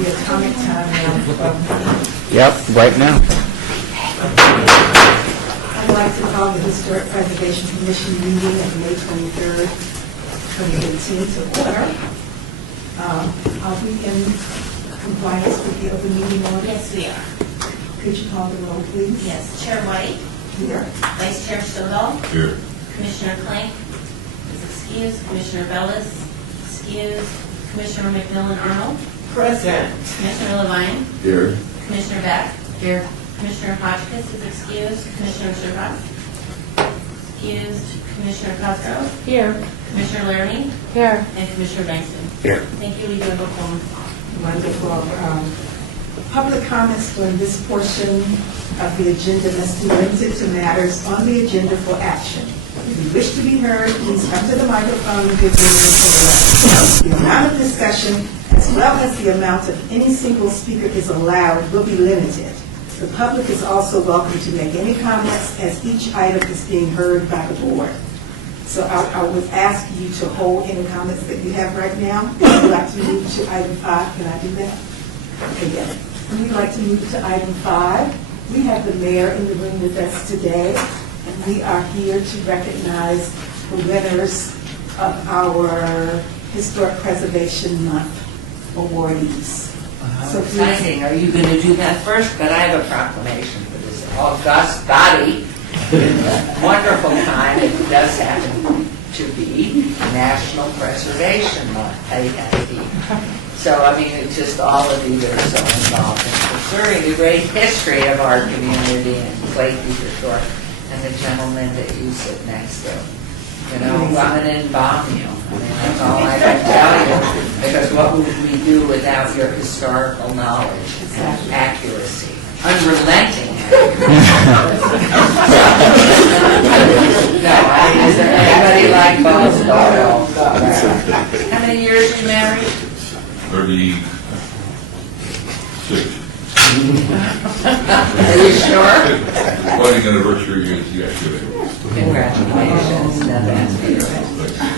be a comment time now. Yep, right now. I'd like to call the Historic Preservation Commission meeting of May 23rd, 2018 to order. Are we in compliance with the open meeting order? Yes, we are. Could you call the roll, please? Yes, Chair White, Here. Vice Chair Stoddall, Here. Commissioner Klink is excused, Commissioner Bellis excused, Commissioner McMillan Arnold, Present. Commissioner Levine, Here. Commissioner Beck, here, Commissioner Hotchkiss is excused, Commissioner Sherbuck excused, Commissioner Cosgrove, Here. Commissioner Laramie, Here. and Commissioner Bengtson. Here. Thank you, we do have a quorum. Wonderful. Public comments during this portion of the agenda must be limited to matters on the agenda for action. If you wish to be heard, please come to the microphone and give your name for the record. The amount of discussion, as well as the amount of any single speaker is allowed, will be limited. The public is also welcome to make any comments as each item is being heard by the board. So I would ask you to hold any comments that you have right now. If you'd like to move to item 5, can I do that? Okay, yes. We'd like to move to item 5. We have the mayor in the room with us today, and we are here to recognize the winners of our Historic Preservation Month awardees. So please, Exciting. Are you going to do that first? But I have a proclamation for this august body. Wonderful time. It does happen to be National Preservation Month. So, I mean, it's just all of you that are so involved in preserving the great history of our community and Clayton for sure, and the gentleman that you sit next to. You know, run and bomb you. I mean, that's all I can tell you. Because what would we do without your historical knowledge and accuracy? Unrelenting accuracy. No, I mean, is there anybody like Bob Stoddall? How many years you married? 36. Are you sure? Wedding anniversary is yesterday. Congratulations. Now that's beautiful.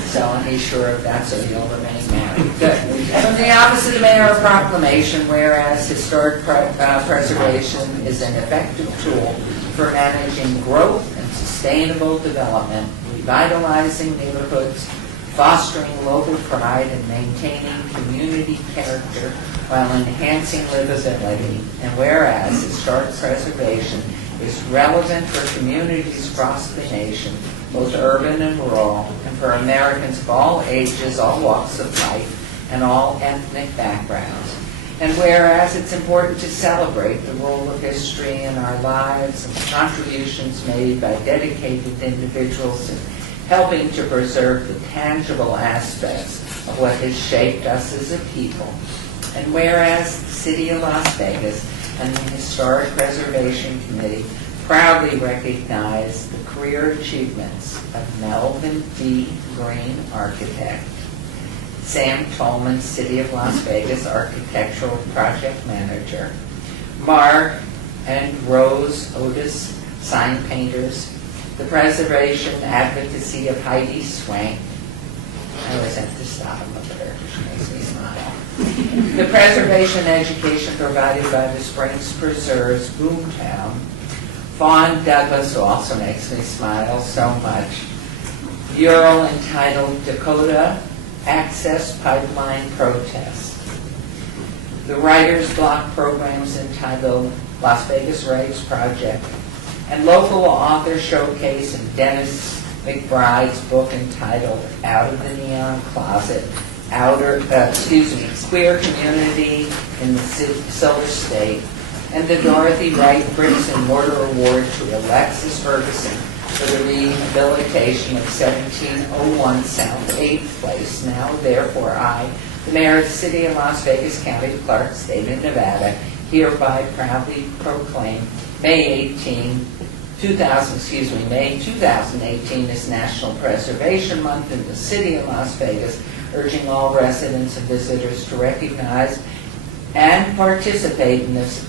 So and he's sure of that, so he'll remain married. Good. From the Office of the Mayor, a proclamation, whereas historic preservation is an effective tool for managing growth and sustainable development, revitalizing neighborhoods, fostering local pride, and maintaining community character while enhancing livability. And whereas historic preservation is relevant for communities across the nation, both urban and rural, and for Americans of all ages, all walks of life, and all ethnic backgrounds. And whereas it's important to celebrate the role of history in our lives and the contributions made by dedicated individuals in helping to preserve the tangible aspects of what has shaped us as a people. And whereas the City of Las Vegas and the Historic Preservation Committee proudly recognize the career achievements of Melvin D. Green, architect, Sam Tolman, City of Las Vegas architectural project manager, Mark and Rose Otis, sign painters, the preservation advocacy of Heidi Swank. I always have to stop and look at her because she makes me smile. The preservation education provided by the Springs Preserves Boomtown. Fawn Douglas, who also makes me smile so much. Mural entitled Dakota Access Pipeline Protest. The Writer's Block programs entitled Las Vegas Writers Project. And local author showcase in Dennis McBride's book entitled Out of the Neon Closet, Queer Community in the Silver State, and the Dorothy Wright Bricks and Mortar Award to Alexis Ferguson for the rehabilitation of 1701 South 8th Place. Now, therefore, I, the Mayor of the City of Las Vegas, County of Clark, State of Nevada, hereby proudly proclaim May 2018 is National Preservation Month in the City of Las Vegas, urging all residents and visitors to recognize and participate in this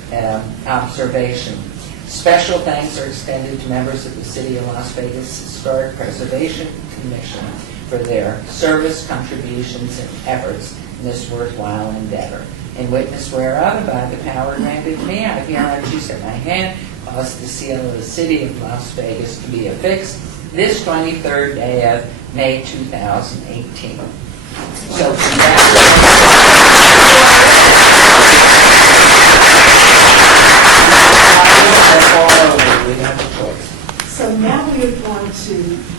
observation. Special thanks are extended to members of the City of Las Vegas Historic Preservation Commission for their service, contributions, and efforts in this worthwhile endeavor. In witness whereof, and by the power granted to me, I hereby set my hand, cause the seal of the city of Las Vegas to be affixed this 23rd day of May 2018. So So now we are going to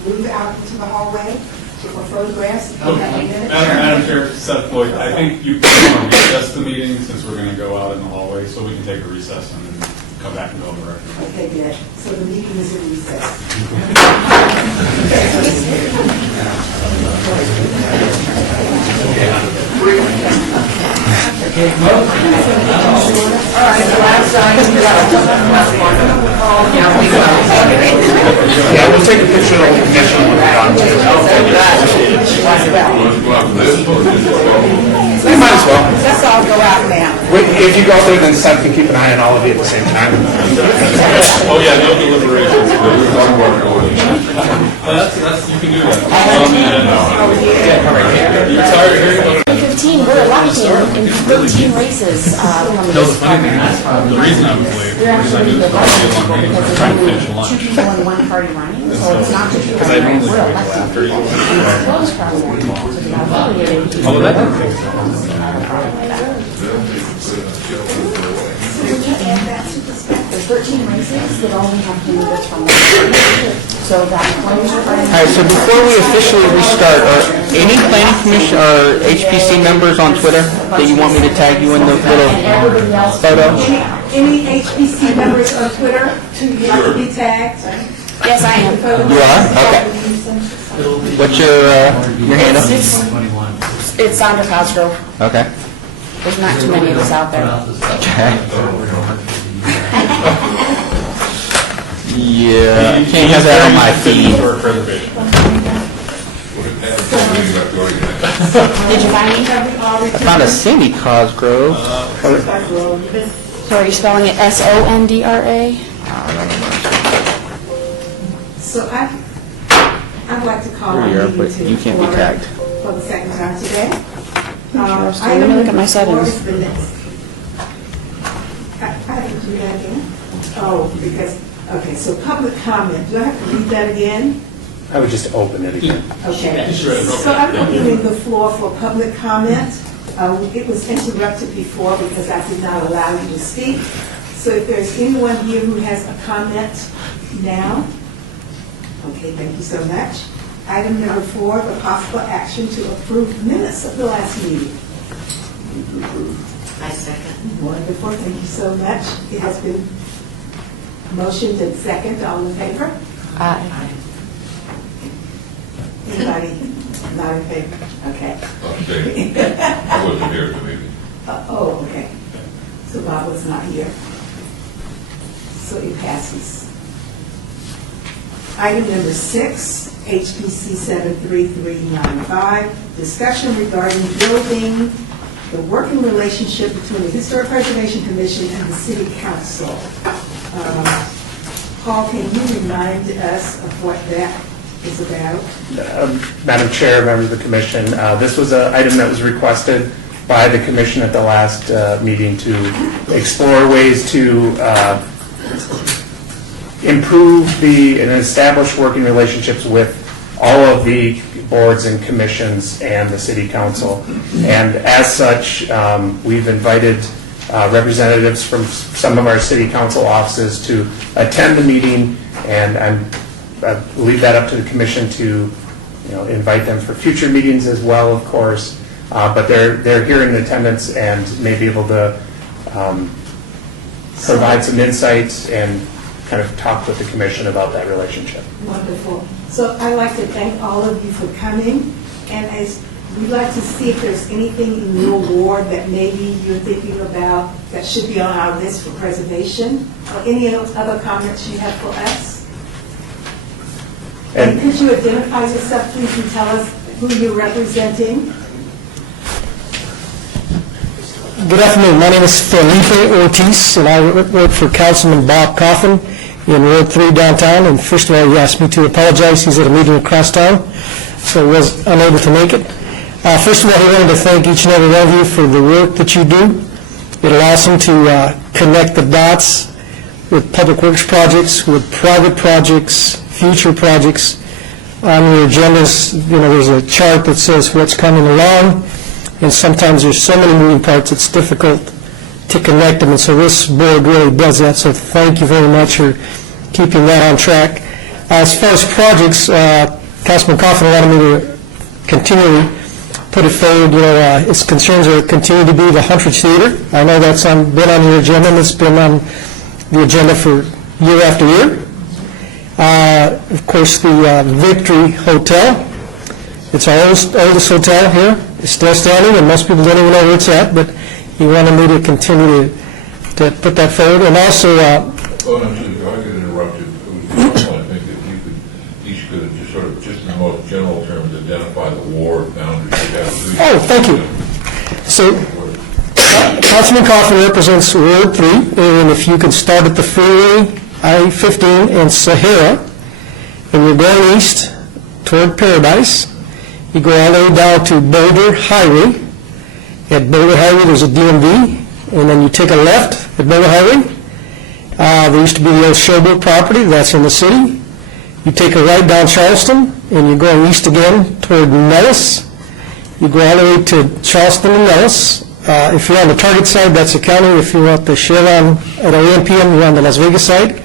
move out into the hallway for photographs. Madam Chair, Seth Floyd, I think you want to recess the meeting since we're going to go out in the hallway, so we can take a recess and then come back and go over it. Okay, good. So the meeting is in recess. Yeah, we'll take a picture of the whole commission when we're done. You might as well. Let's all go out now. If you go there, then Seth can keep an eye on all of you at the same time. Oh, yeah, no deliberations. You can do that. You're tired of hearing about it? 15, we're electing in 13 races from No, the funny thing is, the reason I was late They're is I actually knew the it was going to be a long because meeting. there's I'm trying to only finish lunch. 2 people in one party running, so it's not just Because I normally we're go electing after you. people. Close primary, so they're not affiliated people. Oh, that didn't take so long. There's 13 races that only have candidates from the party. So that's one All right, so before we officially restart, are any planning commission or HPC members on Twitter that you want me to tag you in the little and everybody else. photo? Any HPC members on Twitter who'd like to be tagged? Yes, I am. You are? Okay. What's your handle? It's Sandra Cosgrove. Okay. There's not too many of us out there. Yeah, I can't have that on my feed. For preservation. Did you find me? I found a Cindy Cosgrove. So are you spelling it SONDRA? So I'd like to call Here you our are, but meeting you to can't be order tagged. for the second time today. Let me look at my settings. I have to do that again? Oh, because, okay, so public comment, do I have to read that again? I would just open it again. Okay. So I'm opening the floor for public comment. It was interrupted before because I did not allow you to speak. So if there's anyone here who has a comment now, okay, thank you so much. Item number 4, the possible action to approve minutes of the last meeting. I second. Wonderful, thank you so much. It has been motioned and second, all in favor? Aye. Anybody not in favor? Okay. I wasn't here at the meeting. Oh, okay. So Bob was not here. So it passes. Item number 6, HPC 73395, discussion regarding building the working relationship between the Historic Preservation Commission and the City Council. Paul, can you remind us of what that is about? Madam Chair, members of the commission, this was an item that was requested by the commission at the last meeting to explore ways to improve and establish working relationships with all of the boards and commissions and the city council. And as such, we've invited representatives from some of our city council offices to attend the meeting, and I leave that up to the commission to invite them for future meetings as well, of course. But they're here in attendance and may be able to provide some insights and kind of talk with the commission about that relationship. Wonderful. So I'd like to thank all of you for coming, and as we'd like to see if there's anything in your ward that maybe you're thinking about that should be on our list for preservation, or any other comments you have for us. And could you identify yourself, please, and tell us who you're representing? Good afternoon. My name is Felipe Ortiz, and I work for Councilman Bob Coffin in Ward 3 downtown. And first of all, he asked me to apologize. He's at a meeting across town, so was unable to make it. First of all, I wanted to thank each and every one of you for the work that you do. It allows them to connect the dots with public works projects, with private projects, future projects. On your agendas, there's a chart that says what's coming along, and sometimes there's so many moving parts, it's difficult to connect them, and so this board really does that, so thank you very much for keeping that on track. As far as projects, Councilman Coffin wanted me to continually put it forward, its concerns are continue to be the Huntridge Theater. I know that's been on your agenda, and it's been on the agenda for year after year. Of course, the Victory Hotel. It's our oldest hotel here. It's still standing, and most people don't even know where it's at, but he wanted me to continue to put that forward. And also, Well, no, if I could interrupt you, I think that you could, each could just sort of, just in the most general terms, identify the ward boundaries you have. oh, thank you. So, Councilman Coffin represents Ward 3, and if you can start at the freeway, I-15 and Sahara, and you're going east toward Paradise, you go all the way down to Boulder Highway. At Boulder Highway, there's a DMV, and then you take a left at Boulder Highway. There used to be the old Showboat property, that's in the city. You take a right down Charleston, and you're going east again toward Nellis. You go all the way to Charleston and Nellis. If you're on the Target side, that's the county. If you're at the Chevron at AMPM, you're on the Las Vegas side.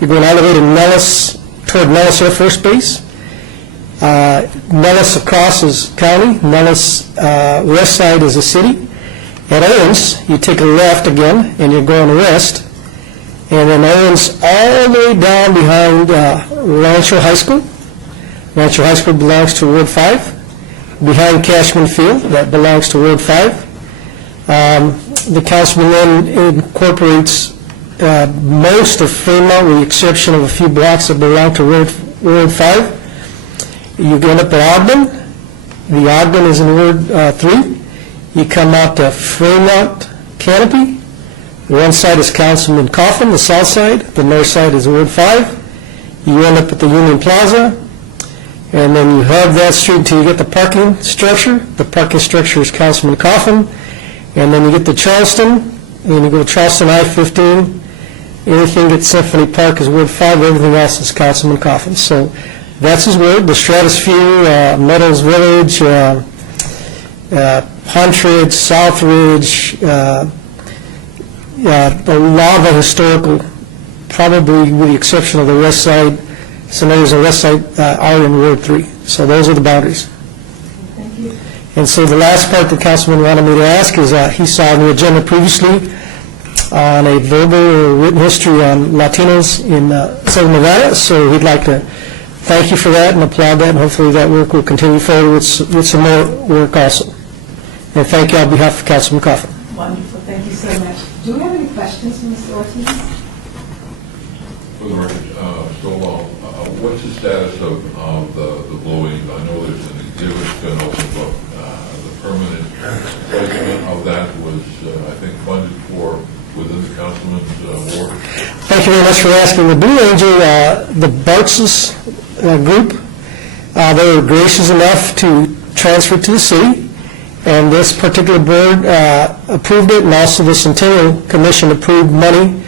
You're going all the way to Nellis, toward Nellis Air Force Base. Nellis across is county. Nellis west side is a city. At Owens, you take a left again, and you're going west. And then Owens all the way down behind Rancho High School. Rancho High School belongs to Ward 5. Behind Cashman Field, that belongs to Ward 5. The councilman then incorporates most of Fremont, with the exception of a few blocks that belong to Ward 5. You get up at Ogden. The Ogden is in Ward 3. You come out to Fremont Canopy. One side is Councilman Coffin, the south side. The north side is Ward 5. You end up at the Union Plaza, and then you have that street until you get the parking structure. The parking structure is Councilman Coffin. And then you get to Charleston, and you go Charleston I-15. Anything at Symphony Park is Ward 5. Everything else is Councilman Coffin. So that's his word. The Stratosphere, Meadows Village, Huntridge, Southridge, a lot of the historical, probably with the exception of the west side, some areas on the west side are in Ward 3. So those are the boundaries. Thank you. And so the last part the councilman wanted me to ask is he saw on the agenda previously on a verbal or written history on Latinos in Southern Nevada, so he'd like to thank you for that and applaud that, and hopefully that work will continue forward with some more work also. And thank you on behalf of Councilman Coffin. Wonderful, thank you so much. Do we have any questions for Mr. Ortiz? For the record, what's the status of the blowing? I know there's an exhibit been opened, but the permanent placement of that was, I think, funded for within the councilman's ward. Thank you very much for asking. The Blue Angel, the Bartz's group, they were gracious enough to transfer to the city, and this particular board approved it, and also the Centennial Commission approved money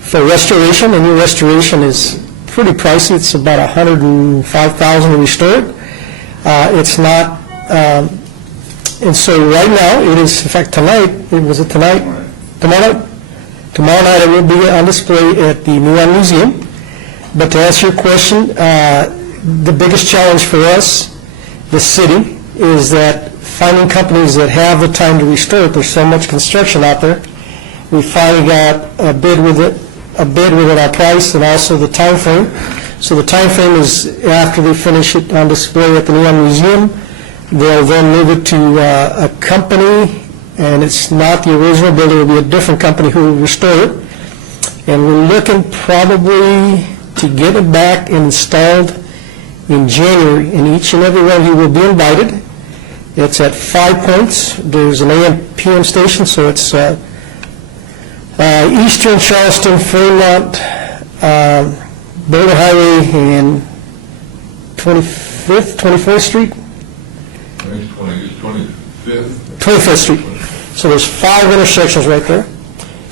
for restoration. A new restoration is pretty pricey. It's about $105,000 to restore it. It's not, and so right now, it is, in fact, tonight, was it tonight? Tomorrow night it will be on display at the Neon Museum. But to answer your question, the biggest challenge for us, the city, is that finding companies that have the time to restore it. There's so much construction out there. We finally got a bid with our price and also the time frame. So the time frame is after they finish it on display at the Neon Museum, they'll then move it to a company, and it's not the original builder, it will be a different company who will restore it. And we're looking probably to get it back installed in January, and each and every one of you will be invited. It's at 5 points. There's an AM/PM station, so it's Eastern, Charleston, Fremont, Boulder Highway, and 24th Street. I think it's 20 25th Street. So there's 5 intersections right there.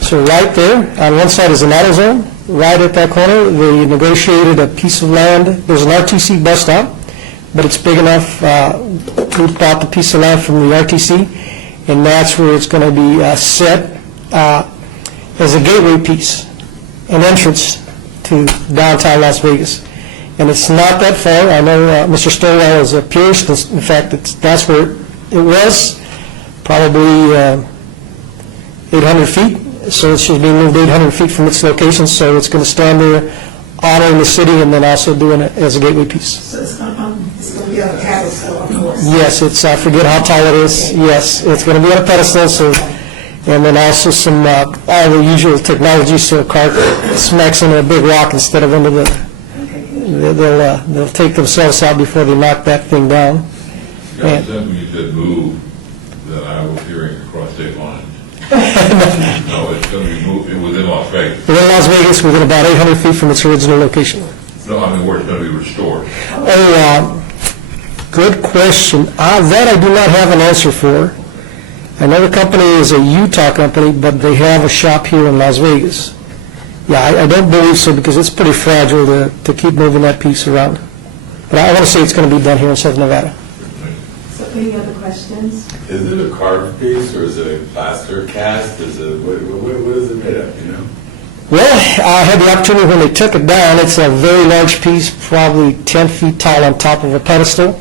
So right there, on one side is an auto zone, right at that corner, they negotiated a piece of land. There's an RTC bus stop, but it's big enough, we bought the piece of land from the RTC, and that's where it's going to be set as a gateway piece, an entrance to downtown Las Vegas. And it's not that far. I know Mr. Stowell is a purist. In fact, that's where it was, probably 800 feet. So it should be moved 800 feet from its location, so it's going to stand there honoring the city and then also doing it as a gateway piece. So it's going to be on a pedestal, of course. Yes, it's, I forget how tall it is. Yes, it's going to be on a pedestal, so, and then also some, all the usual technology, so a car smacks into a big rock instead of into the, they'll take themselves out before they knock that thing down. Yeah, when you said move, that I was hearing across state lines. No, it's going to be moved within Las Vegas. Within Las Vegas, within about 800 feet from its original location. No, I mean, where it's going to be restored. Oh, good question. That I do not have an answer for. Another company is a Utah company, but they have a shop here in Las Vegas. Yeah, I don't believe so because it's pretty fragile to keep moving that piece around. But I want to say it's going to be done here in Southern Nevada. So any other questions? Is it a carved piece or is it a plaster cast? Is it, what is it made of, you know? Well, I had the opportunity when they took it down. It's a very large piece, probably 10 feet tall on top of a pedestal.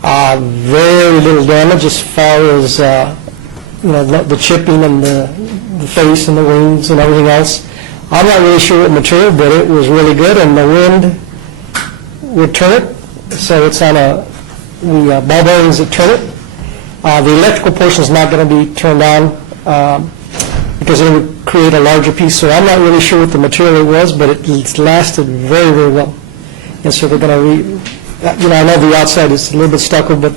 Very little damage as far as, the chipping and the face and the wings and everything else. I'm not really sure what material, but it was really good, and the wind would turn it. So it's on the ball bearings that turn it. The electrical portion is not going to be turned on because it would create a larger piece. So I'm not really sure what the material was, but it's lasted very, very well. And so they're going to I know the outside is a little bit stucco, but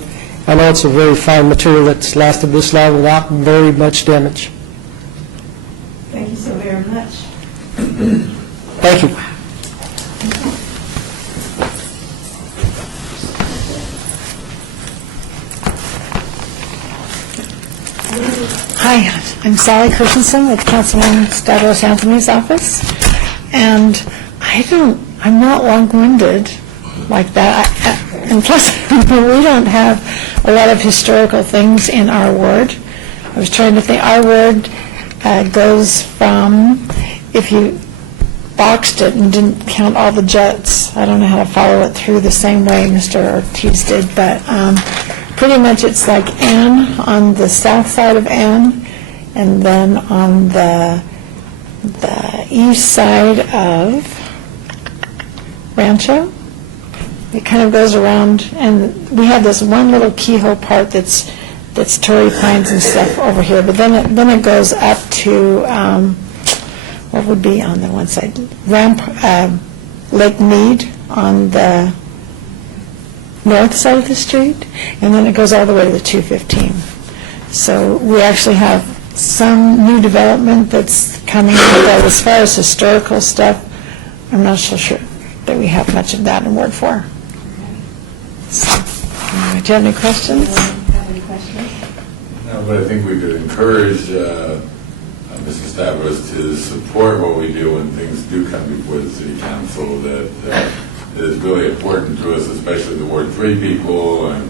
I know it's a very fine material that's lasted this long without very much damage. Thank you so very much. Thank you. Hi, I'm Sally Christensen with Councilman Stavros Anthony's office, and I'm not long-winded like that, and plus, we don't have a lot of historical things in our ward. I was trying to think, our ward goes from, if you boxed it and didn't count all the jets, I don't know how to follow it through the same way Mr. Ortiz did, but pretty much it's like Ann on the south side of Ann, and then on the east side of Rancho. It kind of goes around, and we have this one little keyhole part that's Torrey Pines and stuff over here, but then it goes up to what would be on the one side, Lake Mead on the north side of the street, and then it goes all the way to the 215. So we actually have some new development that's coming, but as far as historical stuff, I'm not so sure that we have much of that in Ward 4. So, do you have any questions? No, but I think we could encourage Mr. Stavros to support what we do when things do come before the city council. That is really important to us, especially the Ward 3 people, and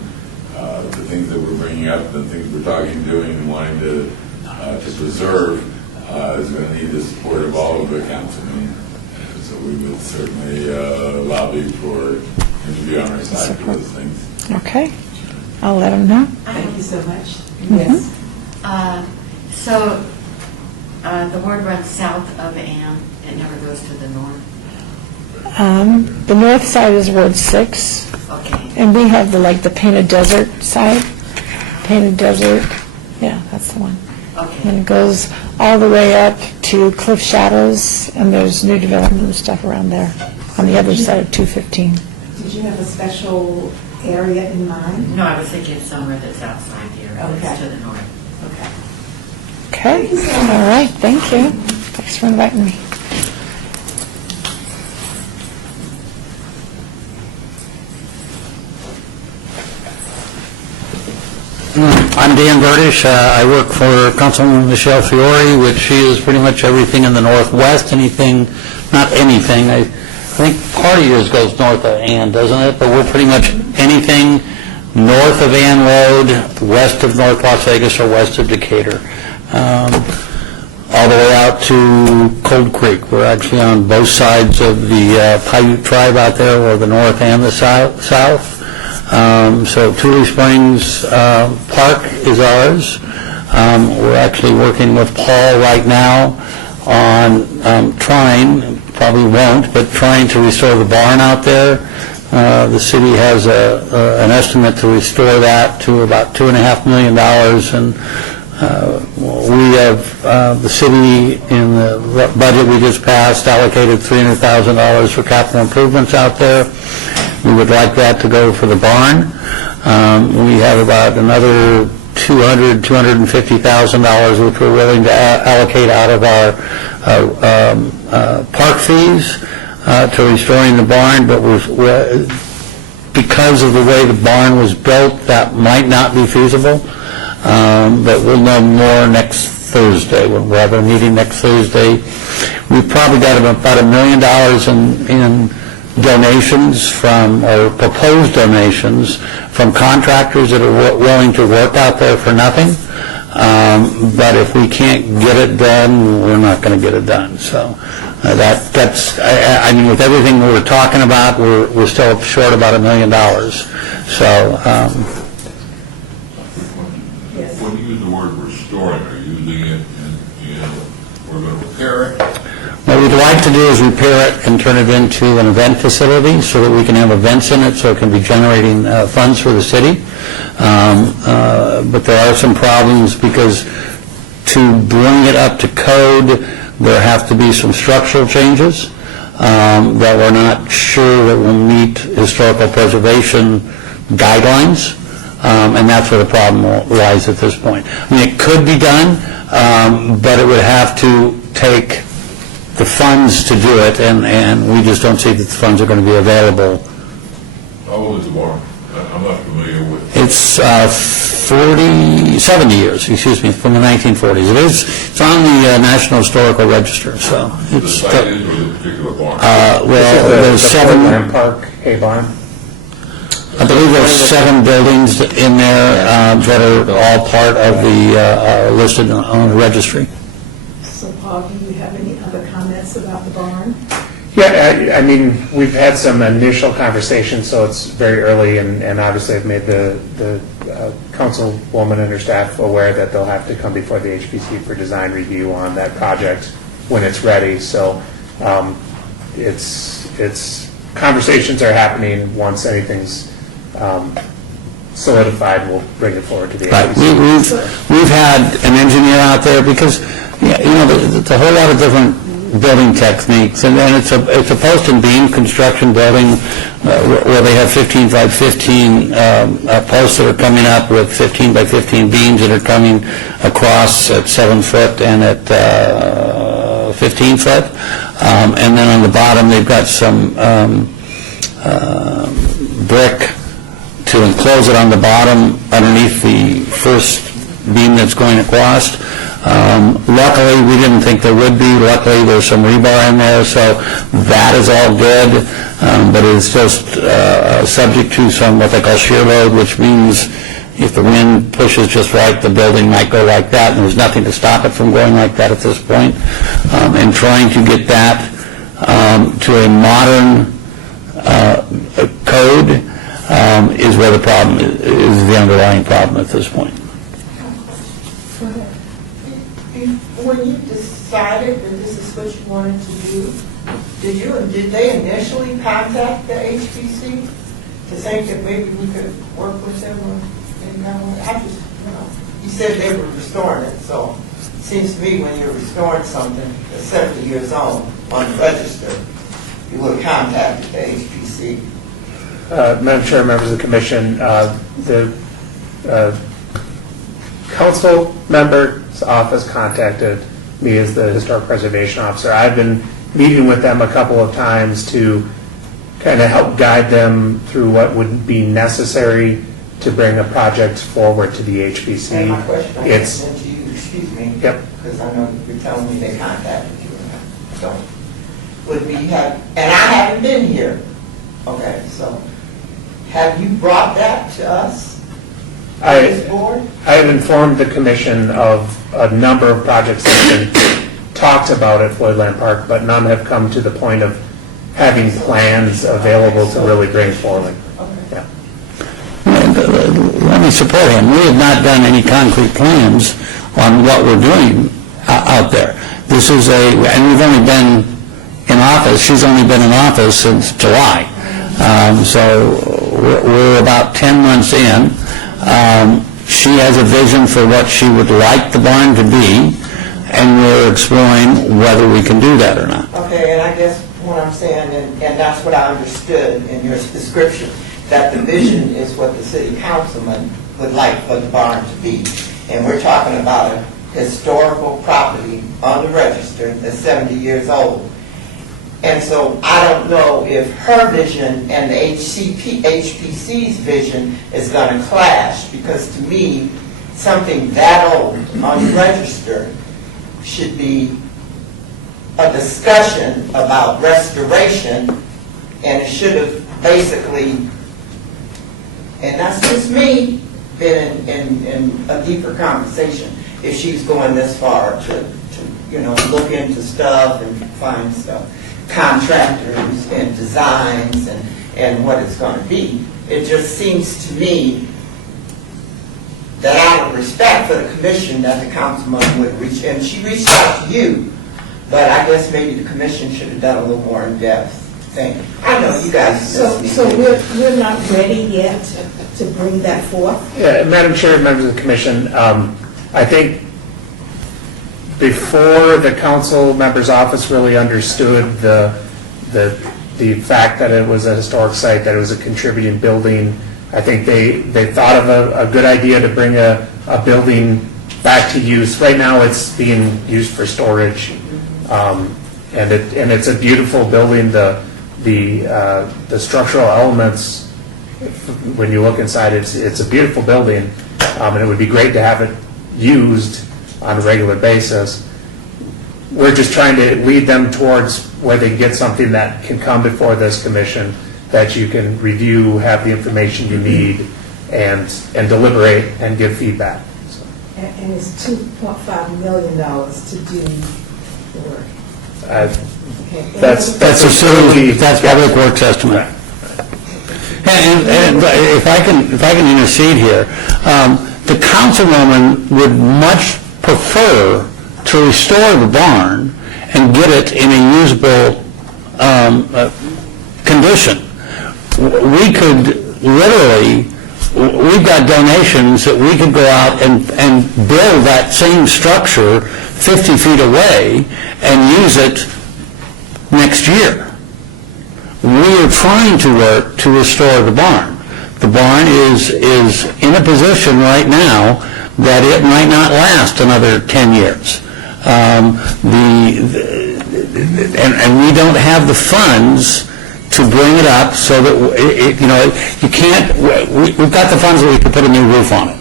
the things that we're bringing up, the things we're talking, doing, and wanting to preserve is going to need the support of all of the councilmen. So we would certainly lobby for him to be on our side for those things. Okay. I'll let him know. Thank you so much. Yes. So the ward runs south of Ann, it never goes to the north? The north side is Ward 6. Okay. And we have the Painted Desert side. Painted Desert, yeah, that's the one. Okay. And it goes all the way up to Cliff Shadows, and there's new development and stuff around there on the other side of 215. Did you have a special area in mind? No, I was thinking somewhere that's outside here, Okay. that's to the north. Okay. Okay, all right, thank you. Thanks for inviting me. I'm Dan Verdish. I work for Councilwoman Michelle Fiore, which she is pretty much everything in the Northwest, anything, not anything. I think part of yours goes north of Ann, doesn't it? But we're pretty much anything north of Ann Road, west of North Las Vegas, or west of Decatur. All the way out to Cold Creek. We're actually on both sides of the Paiute tribe out there, or the north and the south. So Tule Springs Park is ours. We're actually working with Paul right now on trying, probably won't, but trying to restore the barn out there. The city has an estimate to restore that to about $2.5 million, and we have, the city, in the budget we just passed, allocated $300,000 for capital improvements out there. We would like that to go for the barn. We have about another $250,000 which we're willing to allocate out of our park fees to restoring the barn, but because of the way the barn was built, that might not be feasible. But we'll know more next Thursday. We'll have a meeting next Thursday. We've probably got about $1 million in donations from, or proposed donations from contractors that are willing to work out there for nothing. But if we can't get it done, we're not going to get it done. So that's, I mean, with everything we're talking about, we're still short about $1 million. So. When you use the word restoring, are you using it in we're going to repair it? What we'd like to do is repair it and turn it into an event facility so that we can have events in it, so it can be generating funds for the city. But there are some problems because to bring it up to code, there have to be some structural changes that we're not sure that will meet historical preservation guidelines. And that's where the problem lies at this point. I mean, it could be done, but it would have to take the funds to do it, and we just don't see that the funds are going to be available. How old is the barn? I'm not familiar with. It's 70 years, excuse me, from the 1940s. It's on the National Historical Register, so The it's. site is or the particular barn? Well, there's the 7. Portland Park hay barn. I believe there's 7 buildings in there that are all part of the, listed on the registry. So Paul, do you have any other comments about the barn? Yeah, I mean, we've had some initial conversations, so it's very early, and obviously I've made the councilwoman and her staff aware that they'll have to come before the HPC for design review on that project when it's ready. So it's conversations are happening. Once anything's solidified, we'll bring it forward to the But HPC. we've had an engineer out there because, there's a whole lot of different building techniques, and then it's a post and beam construction building where they have 15 by 15 posts that are coming up with 15 by 15 beams that are coming across at 7 foot and at 15 foot. And then on the bottom, they've got some brick to enclose it on the bottom underneath the first beam that's going across. Luckily, we didn't think there would be. Luckily, there's some rebar in there, so that is all good. But it's just subject to some what they call shear load, which means if the wind pushes just right, the building might go like that, and there's nothing to stop it from going like that at this point. And trying to get that to a modern code is where the problem is the underlying problem at this point. When you decided that this is what you wanted to do, did they initially contact the HPC to say that maybe we could work with them in that way? I just, you said they were restoring it, so it seems to me when you're restoring something that's 70 years old on the register, you would have contacted the HPC. Madam Chair, members of the commission, the council member's office contacted me as the historic preservation officer. I've been meeting with them a couple of times to kind of help guide them through what would be necessary to bring a project forward to the HPC. And my question, I It's, guess, to you, excuse me. Yep. Because I know you're telling me they contacted you, and I don't. Would we have, and I haven't been here, okay, so have you brought that to us, this board? I have informed the commission of a number of projects that have been talked about at Floydland Park, but none have come to the point of having plans available to really bring forward. Yeah. Let me support him. We have not done any concrete plans on what we're doing out there. This is and we've only been in office, she's only been in office since July. So we're about 10 months in. She has a vision for what she would like the barn to be, and we're exploring whether we can do that or not. Okay, and I guess what I'm saying, and that's what I understood in your description, that the vision is what the city councilman would like for the barn to be. And we're talking about a historical property on the register that's 70 years old. And so I don't know if her vision and the HPC's vision is going to clash, because to me, something that old on the register should be a discussion about restoration, and it should have basically, and that's just me, been in a deeper conversation if she's going this far to look into stuff and find stuff, contractors and designs and what it's going to be. It just seems to me that out of respect for the commission that the councilman would reach, and she reached out to you, but I guess maybe the commission should have done a little more in-depth thing. I know you guys. So we're not ready yet to bring that forth? Yeah, Madam Chair, members of the commission, I think before the council member's office really understood the fact that it was a historic site, that it was a contributing building, I think they thought of a good idea to bring a building back to use. Right now, it's being used for storage, and it's a beautiful building. The structural elements, when you look inside, it's a beautiful building, and it would be great to have it used on a regular basis. We're just trying to lead them towards where they can get something that can come before this commission, that you can review, have the information you need, and deliberate and give feedback. So. And it's $2.5 million to do the work. Okay. That's public works estimate. And if I can intercede here, the councilwoman would much prefer to restore the barn and get it in a usable condition. We could literally, we've got donations that we could go out and build that same structure 50 feet away and use it next year. We are trying to work to restore the barn. The barn is in a position right now that it might not last another 10 years. And we don't have the funds to bring it up so that, you can't, we've got the funds that we could put a new roof on it.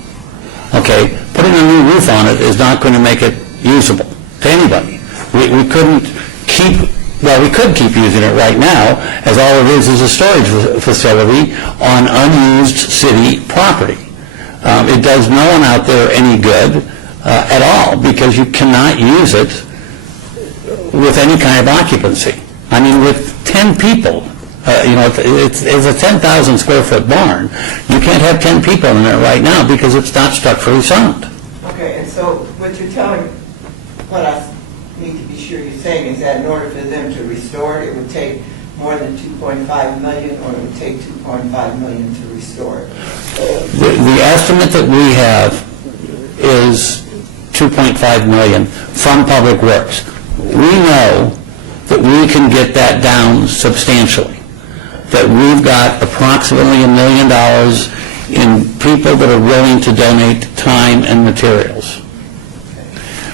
Okay? Putting a new roof on it is not going to make it usable to anybody. We couldn't keep, well, we could keep using it right now, as all it is a storage facility on unused city property. It does no one out there any good at all, because you cannot use it with any kind of occupancy. I mean, with 10 people, it's a 10,000 square foot barn. You can't have 10 people in there right now because it's not structurally sound. Okay, and so what you're telling, what I need to be sure you're saying is that in order for them to restore it, it would take more than 2.5 million, or it would take 2.5 million to restore it? The estimate that we have is 2.5 million from Public Works. We know that we can get that down substantially, that we've got approximately $1 million in people that are willing to donate time and materials.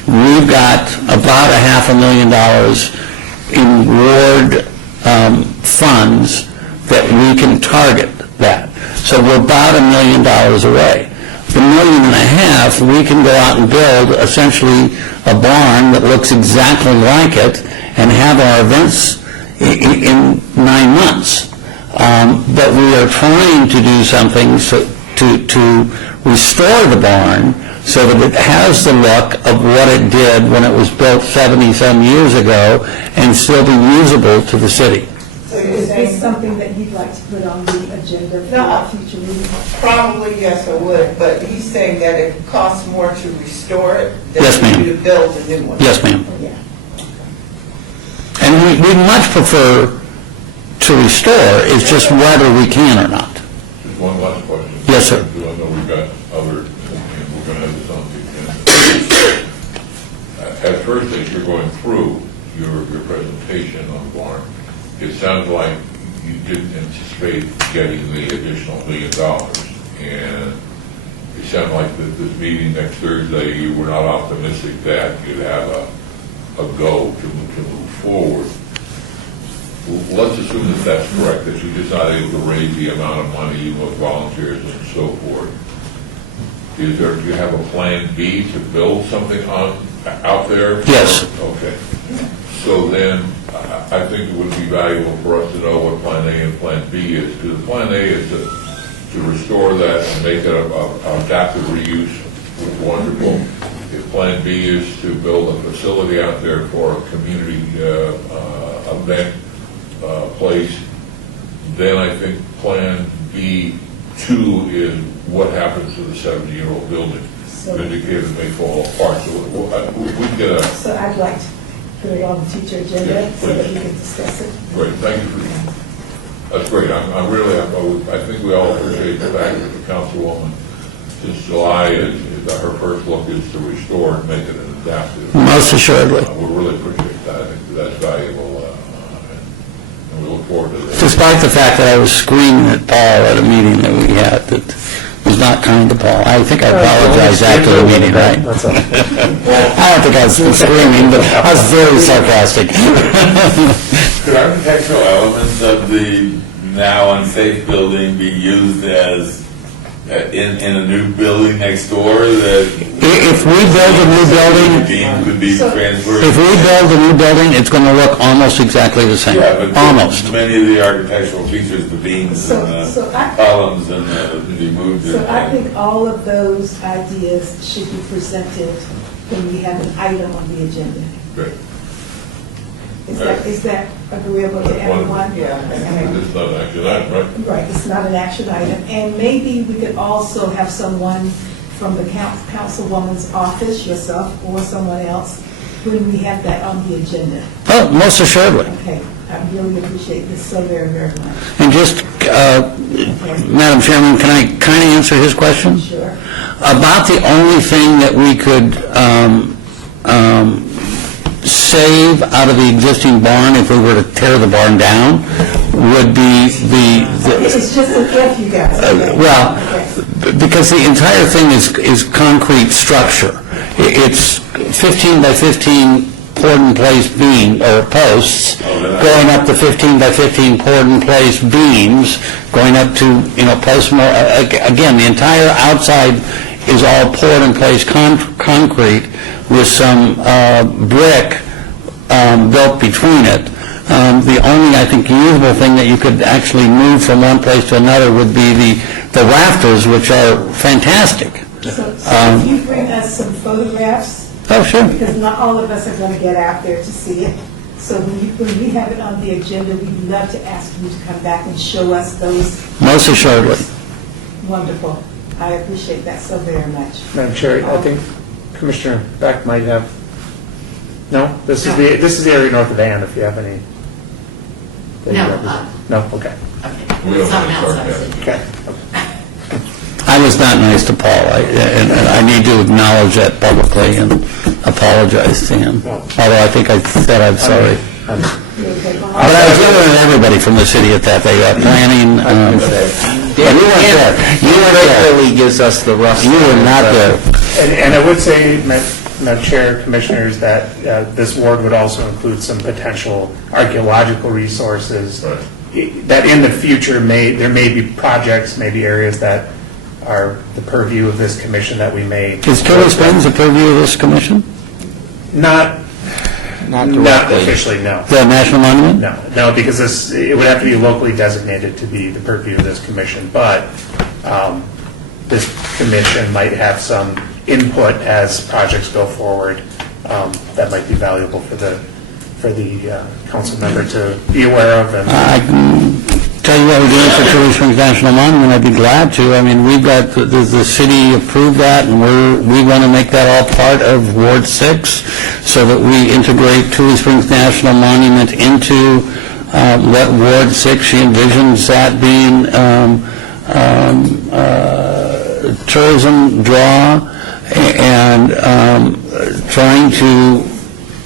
We've got about $500,000 in ward funds that we can target that. So we're about $1 million away. The $1.5 million, we can go out and build essentially a barn that looks exactly like it and have our events in 9 months. But we are trying to do something to restore the barn so that it has the look of what it did when it was built 70-some years ago and still be usable to the city. So you're Is saying, this something that you'd like to put on the agenda for No. our future meeting? probably yes, I would, but he's saying that it costs more to restore it Yes, than ma'am. to build a new one. Yes, ma'am. Yeah. And we'd much prefer to restore, it's just whether we can or not. Just one last question. Yes, sir. I know we've got other, and we're going to have this on the agenda. At first, as you're going through your presentation on the barn, it sounds like you didn't anticipate getting the additional $1 million. And it sounded like that this meeting next Thursday, you were not optimistic that you'd have a go to move forward. Well, let's assume that that's correct, that you're just not able to raise the amount of money, even with volunteers and so forth. Do you have a plan B to build something out there? Yes. Okay. So then, I think it would be valuable for us to know what plan A and plan B is, because plan A is to restore that and make it a adaptive reuse, which is wonderful. If plan B is to build a facility out there for a community event place, then I think plan B2 is what happens to the 70-year-old building. So- Indicated may fall apart, so we can get a, So I'd like to put it on the future agenda so that we can discuss it. great, thank you for that. That's great, I think we all appreciate the fact that the councilwoman, since July, her first look is to restore and make it an adaptive. Most assuredly. We really appreciate that, I think that's valuable, and we look forward to this. Despite the fact that I was screaming at Paul at a meeting that we had that was not kind to Paul. I think I apologized after the meeting, right? That's all. I don't think I was screaming, but I was very sarcastic. Could architectural elements of the now unsafe building be used as, in a new building next door that? If we build a new building, Beams could be transferred? if we build a new building, it's going to look almost exactly the same. Yeah, but Almost. many of the architectural features, the beams So- and so the I- columns and the moved. So I think all of those ideas should be presented when we have an item on the agenda. Great. Is that agreeable to everyone? Yeah. This is not an action item, right? Right, it's not an action item. And maybe we could also have someone from the councilwoman's office, yourself or someone else, when we have that on the agenda. Oh, most assuredly. Okay, I really appreciate this so very, very much. And just, Madam Chairman, can I kind of answer his question? Sure. About the only thing that we could save out of the existing barn if we were to tear the barn down would be It's just an if, you guys. Okay. well, Okay. because the entire thing is concrete structure. It's 15 by 15 poured-in-place beam, or posts, going up to 15 by 15 poured-in-place beams, going up to, posts more, again, the entire outside is all poured-in-place concrete with some brick built between it. The only, I think, usable thing that you could actually move from one place to another would be the rafters, which are fantastic. So if you bring us some photographs, Oh, sure. because not all of us are going to get out there to see it. So when we have it on the agenda, we'd love to ask you to come back and show us those. Most assuredly. Wonderful. I appreciate that so very much. Madam Chair, I think Commissioner Beck might have, no? This is the area north of Ann, if you have any. that you No, represent. No, okay. We don't Something have to else start I was that. thinking. Okay. I was not nice to Paul, and I need to acknowledge that publicly and apologize to him, although I think I said I'm sorry. But I was yelling at everybody from the city at that, they got planning, you weren't there. You weren't there. Really gives us the rough. You were not there. And I would say, Madam Chair, Commissioners, that this ward would also include some potential archaeological resources that in the future there may be projects, maybe areas that are the purview of this commission that we may. Is Turtle Springs the purview of this commission? Not directly. officially, no. The National Monument? No, because it would have to be locally designated to be the purview of this commission, but this commission might have some input as projects go forward that might be valuable for the council member to be aware of. And I can tell you what we're doing for Turtle Springs National Monument. I'd be glad to. I mean, we've got, the city approved that, and we want to make that all part of Ward 6 so that we integrate Turtle Springs National Monument into what Ward 6 she envisions that being tourism draw, and trying to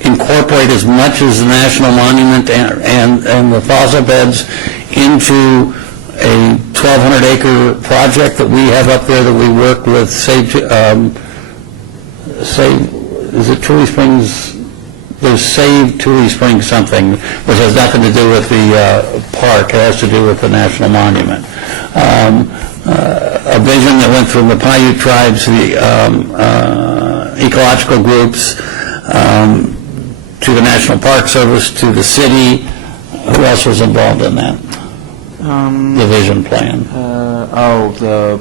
incorporate as much as the National Monument and the fossil beds into a 1,200-acre project that we have up there that we work with, is it Turtle Springs? There's Save Turtle Springs something, which has nothing to do with the park. It has to do with the National Monument. A vision that went from the Paiute tribes, the ecological groups, to the National Park Service, to the city. Who else was involved in that? The vision plan. The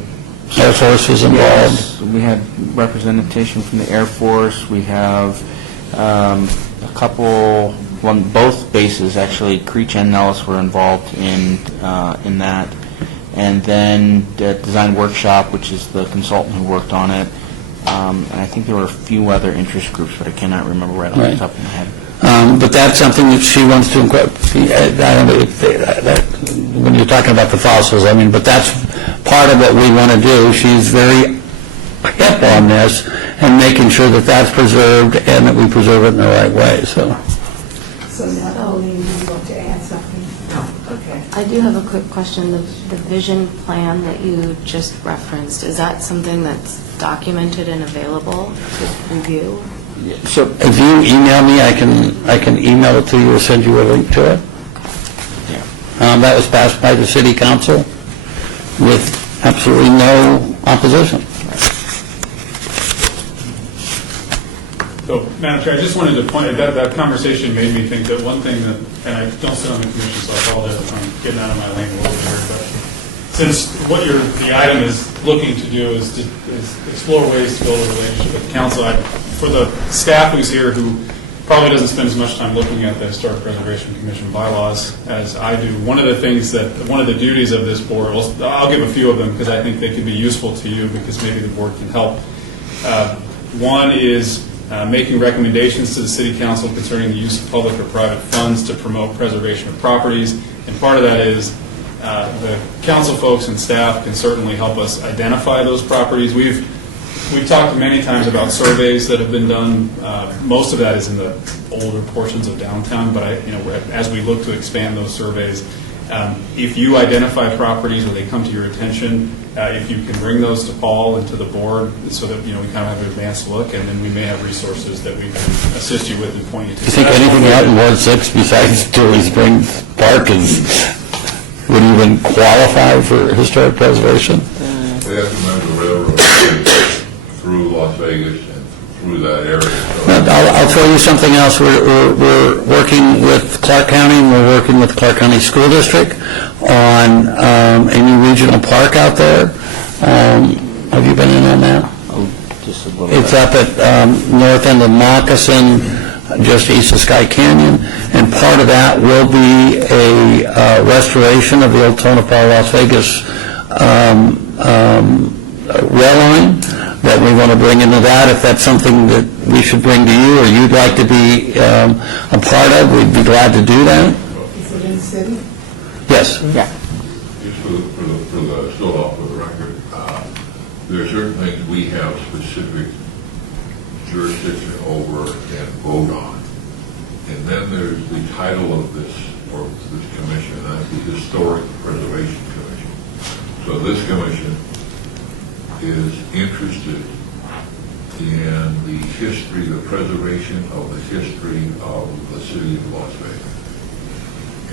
Air Force was involved. Yes, we had representation from the Air Force. We have a couple, both bases actually, Creech and Nellis were involved in that. And then the design workshop, which is the consultant who worked on it. And I think there were a few other interest groups, but I cannot remember right off the top of my head. But that's something that she wants to incorporate. I don't know if when you're talking about the fossils, I mean, but that's part of what we want to do. She's very hip on this and making sure that that's preserved and that we preserve it in the right way. So now, Pauline, you want to add something? No. Okay. I do have a quick question. The vision plan that you just referenced, is that something that's documented and available to review? So if you email me, I can email it to you or send you a link to it. That was passed by the city council with absolutely no opposition. So, Madam Chair, I just wanted to point out that conversation made me think that one thing that, and I don't sit on the commission, so I apologize if I'm getting out of my lane a little bit here, but since what the item is looking to do is explore ways to build a relationship with the council, for the staff who's here who probably doesn't spend as much time looking at the Historic Preservation Commission bylaws as I do, one of the duties of this board, I'll give a few of them because I think they could be useful to you because maybe the board can help. One is making recommendations to the City Council concerning the use of public or private funds to promote preservation of properties. And part of that is the council folks and staff can certainly help us identify those properties. We've talked many times about surveys that have been done. Most of that is in the older portions of downtown, but as we look to expand those surveys, if you identify properties or they come to your attention, if you can bring those to Paul and to the board so that we kind of have an advanced look, and then we may have resources that we can assist you with and point you to. Do you think anything out in Ward 6 besides Turtle Springs Park would even qualify for historic preservation? We have to remember the railroad through Las Vegas and through that area. So I'll tell you something else. We're working with Clark County, and we're working with Clark County School District on a new regional park out there. Have you been in on that? Just a little It's bit. up at north end of Moccasin, just east of Sky Canyon, and part of that will be a restoration of the old Tonopah Las Vegas rail line that we want to bring into that. If that's something that we should bring to you or you'd like to be a part of, we'd be glad to do that. Is it in the city? Yes. Yeah. just still off of the record, there are certain things we have specific jurisdiction over and vote on. And then there's the title of this commission, and that's the Historic Preservation Commission. So this commission is interested in the history, the preservation of the history of the city of Las Vegas.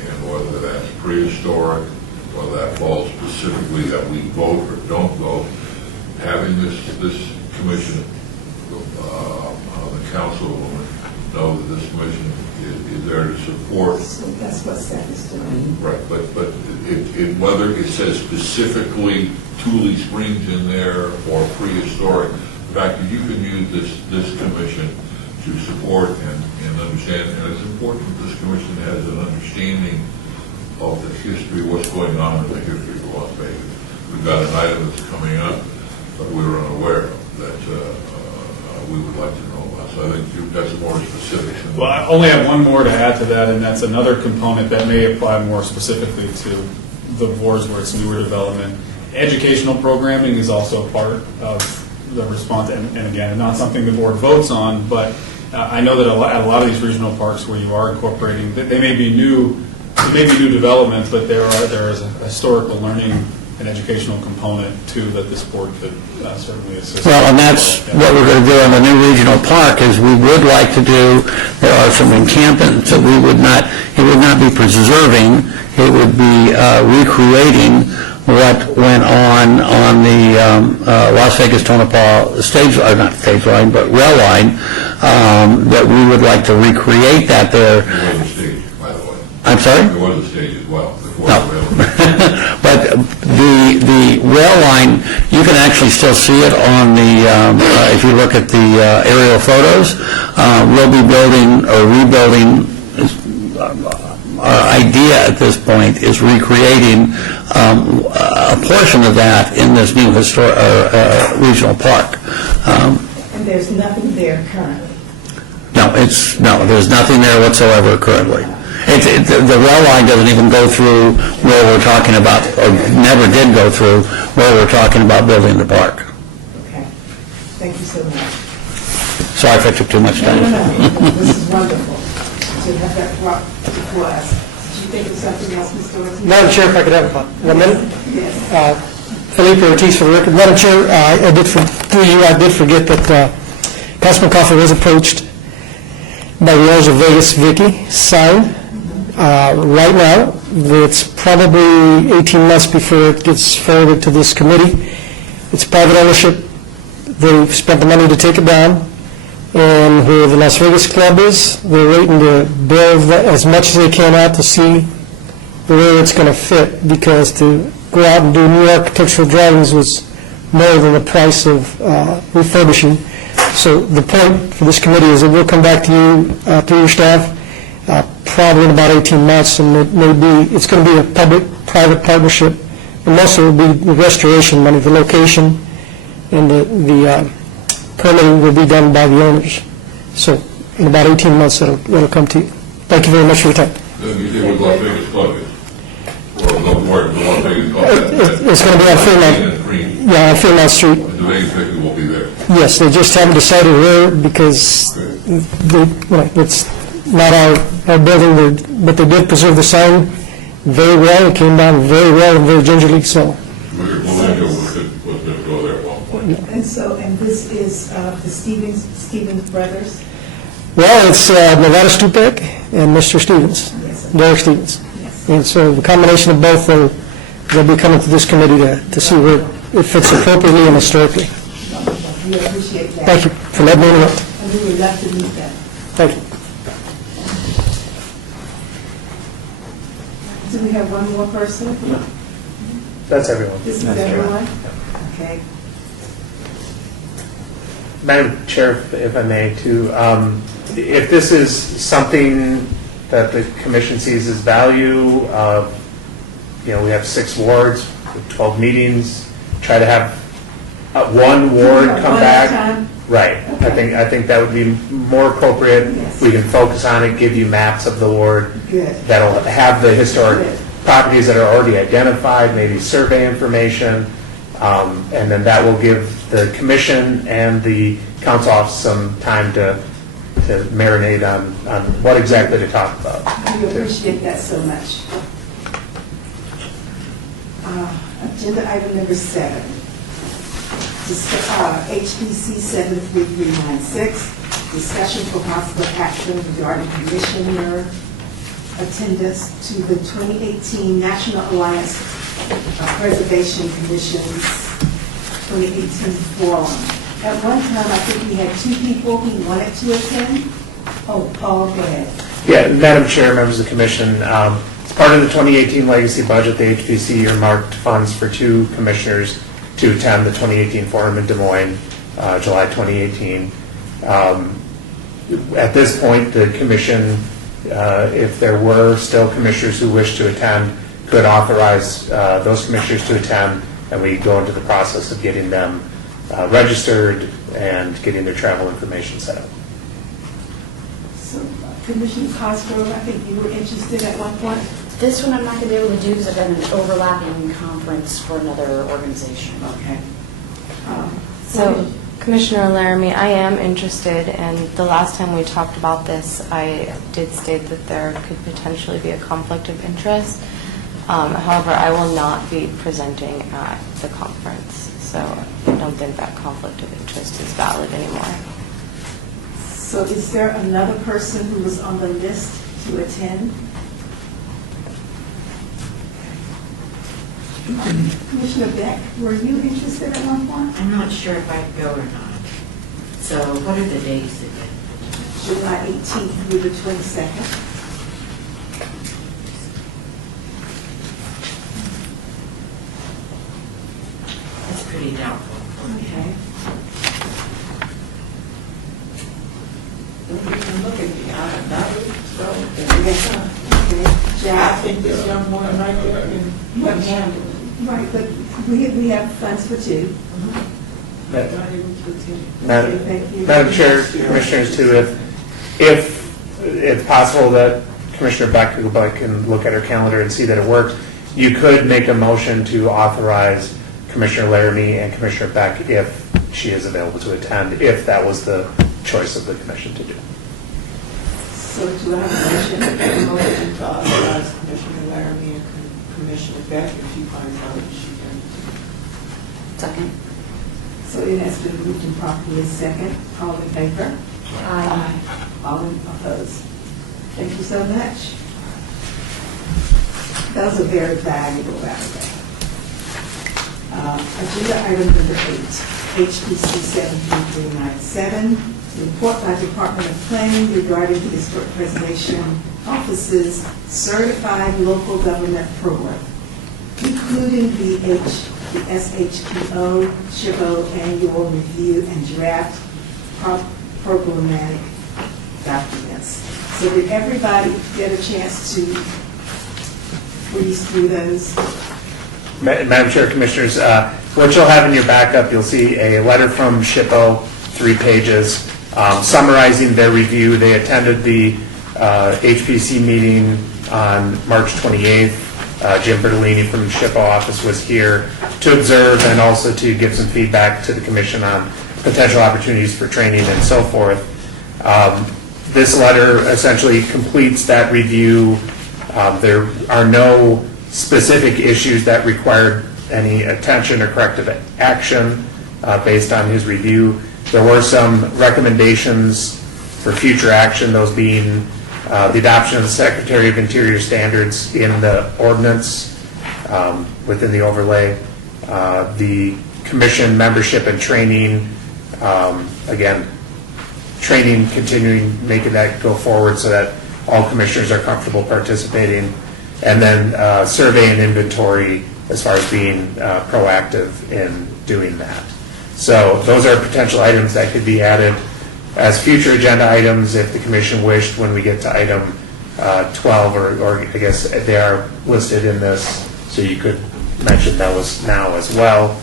and whether that's prehistoric, whether that falls specifically that we vote or don't vote, having this commission, the councilwoman, know that this commission is there to support. So that's what Seth is doing. Right, but whether it says specifically Thule Springs in there or prehistoric, the fact that you can use this commission to support and understand, and it's important that this commission has an understanding of the history, what's going on in the history of Las Vegas. We've got an item that's coming up, but we were unaware of that we would like to know about. So I think you've got some more specifics. Well, I only have one more to add to that, and that's another component that may apply more specifically to the boards where it's newer development. Educational programming is also part of the response, and again, not something the board votes on, but I know that at a lot of these regional parks where you are incorporating, they may be new developments, but there is a historical learning and educational component too that this board could certainly assist. Well, and that's what we're going to do in the new regional park, is we would like to do, there are some encampments that it would not be preserving, it would be recreating what went on the Las Vegas Tonopah stage, not stage line, but rail line, that we would like to recreate that there. There was a stage, by the way. I'm sorry? There was a stage as well before No. the rail. But the rail line, you can actually still see it on the, if you look at the aerial photos. We'll be building or rebuilding, our idea at this point is recreating a portion of that in this new regional park. And there's nothing there currently. No, there's nothing there whatsoever currently. The rail line doesn't even go through where we're talking about, or never did go through where we're talking about building the park. Okay. Thank you so much. Sorry if I took too much No, time. no, no. This is wonderful to have that brought before us. Did you think of something else, Mr. Ortiz? Madam Chair, if I could have 1 minute? Yes. Felipe Ortiz for the record. Madam Chair, I did forget that Councilman Coffey was approached by the owners of Vegas Vicky Sign. Right now, it's probably 18 months before it gets forwarded to this committee. It's private ownership. They've spent the money to take it down. And where the Las Vegas Club is, they're waiting to build as much as they can out to see where it's going to fit, because to go out and do new architectural drawings was more than the price of refurbishing. So the point for this committee is that we'll come back to you through your staff probably in about 18 months, and it's going to be a public-private partnership, and most of it will be the restoration money, the location, and the permitting will be done by the owners. So in about 18 months, that'll come to you. Thank you very much for your time. Then you say what Las Vegas Club is, or where the Las Vegas Club is. It's going to be on Fairmount, yeah, on Fairmount Street. The Vegas Vicky will be there. Yes, they just haven't decided where, because it's not our building, but they did preserve the sign very well. It came down very well and very gingerly, so. Melinda was going to go there at one point. And this is the Stevens brothers? Well, it's Nevada Stupek and Mr. Stevens, Yes. Derek Stevens. Yes. And so the combination of both, they'll be coming to this committee to see where it fits appropriately and historically. We appreciate that. Thank you for letting me interrupt. And we would love to meet them. Thank you. Do we have one more person? That's everyone. This is everyone? Okay. Madam Chair, if I may, too, if this is something that the commission sees as value, we have 6 wards, 12 meetings, try to have one ward come One at a back. time? Right. Okay. I think that would be more appropriate. Yes. We can focus on it, give you maps of the ward. Good. That'll have the historic Good. properties that are already identified, maybe survey information, and then that will give the commission and the council office some time to marinate on what exactly to talk about. We appreciate that so much. Agenda item number 7. HPC 73396, discussion for possible action regarding Commissioner attendance to the 2018 National Alliance Preservation Commission's 2018 forum. At one time, I think we had 2 people who wanted to attend. Oh, Paul, go ahead. Yeah, Madam Chair, members of the commission, as part of the 2018 legacy budget, the HPC earmarked funds for 2 commissioners to attend the 2018 forum in Des Moines, July 2018. At this point, the commission, if there were still commissioners who wished to attend, could authorize those commissioners to attend, and we go into the process of getting them registered and getting their travel information set up. So Commissioner Cosgrove, I think you were interested at one point. This one I'm not going to be able to do because I've got an overlapping conference for another organization. Okay. So, Commissioner Laramie, I am interested, and the last time we talked about this, I did state that there could potentially be a conflict of interest. However, I will not be presenting at the conference, so I don't think that conflict of interest is valid anymore. So is there another person who was on the list to attend? Commissioner Beck, were you interested at one point? I'm not sure if I'd go or not. So what are the dates again? July 18th through the 22nd. It's pretty doubtful. Okay. Look at me, I'm not, so, Okay. I Jack? think this young woman right there can handle it. Right, but we have funds for 2. Not able to attend. Madam Thank you. Madam Chair, Commissioners, too, if it's possible that Commissioner Beck could go back and look at her calendar and see that it works, you could make a motion to authorize Commissioner Laramie and Commissioner Beck if she is available to attend, if that was the choice of the commission to do. So do I have a motion? Motion to authorize Commissioner Laramie and Commissioner Beck if she finds out that she can. Second. So it has been moved and properly second. All in favor? Aye. All opposed? Thank you so much. That was a very valuable round. Agenda item number 8, HPC 73397, report by Department of Planning regarding the Historic Preservation Office's Certified Local Government Program, including the SHPO, SHPO Annual Review and Draft Programmatic Documents. So did everybody get a chance to breeze through those? Madam Chair, Commissioners, what you'll have in your backup, you'll see a letter from SHPO, 3 pages, summarizing their review. They attended the HPC meeting on March 28th. Jim Bertolini from the SHPO office was here to observe and also to give some feedback to the Commission on potential opportunities for training and so forth. This letter essentially completes that review. There are no specific issues that required any attention or corrective action based on his review. There were some recommendations for future action, those being the adoption of the Secretary of Interior standards in the ordinance within the overlay, the commission membership and training, again, training continuing, making that go forward so that all commissioners are comfortable participating, and then survey and inventory as far as being proactive in doing that. So those are potential items that could be added as future agenda items if the commission wished when we get to item 12, or I guess they are listed in this, so you could mention those now as well.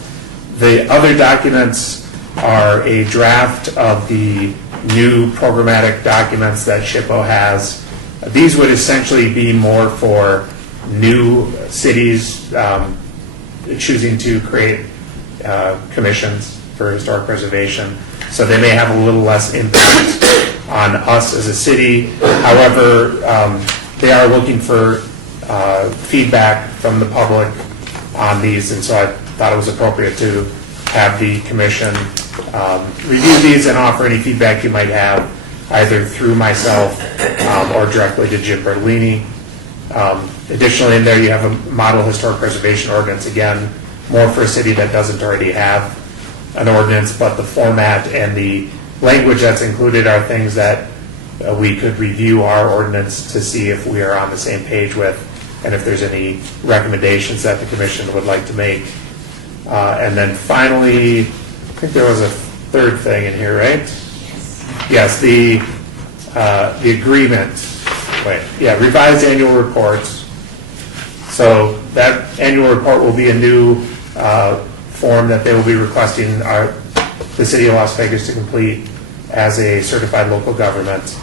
The other documents are a draft of the new programmatic documents that SHPO has. These would essentially be more for new cities choosing to create commissions for historic preservation. So they may have a little less impact on us as a city. However, they are looking for feedback from the public on these, and so I thought it was appropriate to have the commission review these and offer any feedback you might have, either through myself or directly to Jim Bertolini. Additionally, in there, you have a model historic preservation ordinance, again, more for a city that doesn't already have an ordinance, but the format and the language that's included are things that we could review our ordinance to see if we are on the same page with, and if there's any recommendations that the commission would like to make. And then finally, I think there was a third thing in here, right? Yes, the agreement, revised annual reports. So that annual report will be a new form that they will be requesting the city of Las Vegas to complete as a certified local government.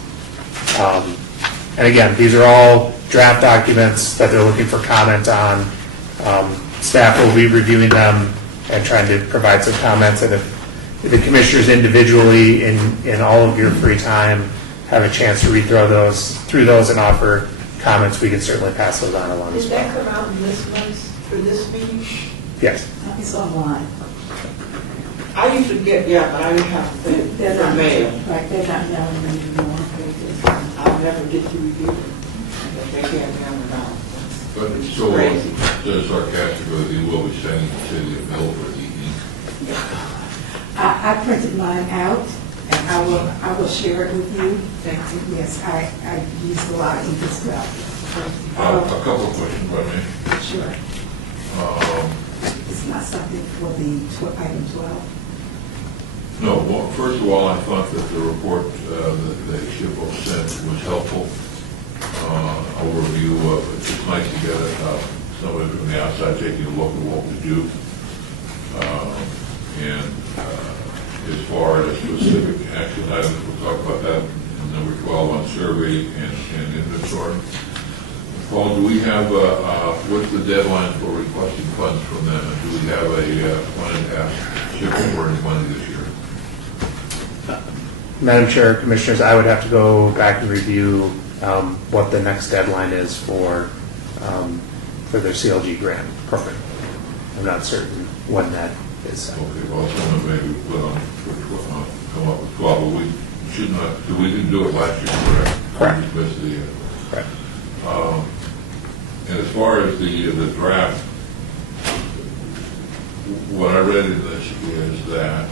And again, these are all draft documents that they're looking for comment on. Staff will be reviewing them and trying to provide some comments. And if the commissioners individually, in all of your free time, have a chance to read through those and offer comments, we can certainly pass those on along as Did well. that come out in this month's, for this meeting? Yes. It's online. I usually get, but I didn't have to They're for not, mail. right, they're not mailing them anymore. I'll never get to review them. But they can't mail them out. But Which is so, crazy. just sarcastically, you will be sending it to the bill for the evening. I printed mine out, and I will share it with you. Thank you. Yes, I used a lot of ink as well. A couple of questions, if I may. Sure. It's not something for the item 12. No, well, first of all, I thought that the report that SHPO sent was helpful. Overview of, it's just nice to get somebody from the outside taking a look at what we do. And as far as specific action items, we'll talk about that in number 12 on survey and inventory. Paul, do we have, what's the deadline for requesting funds from them? And do we have a plan to ask SHPO for any money this year? Madam Chair, Commissioners, I would have to go back and review what the next deadline is for their CLG grant program. I'm not certain when that is. Okay, well, someone maybe put on, come up with 12, but we should not, we didn't do it last year, correct? Correct. We missed the, Correct. and as far as the draft, what I read in this is that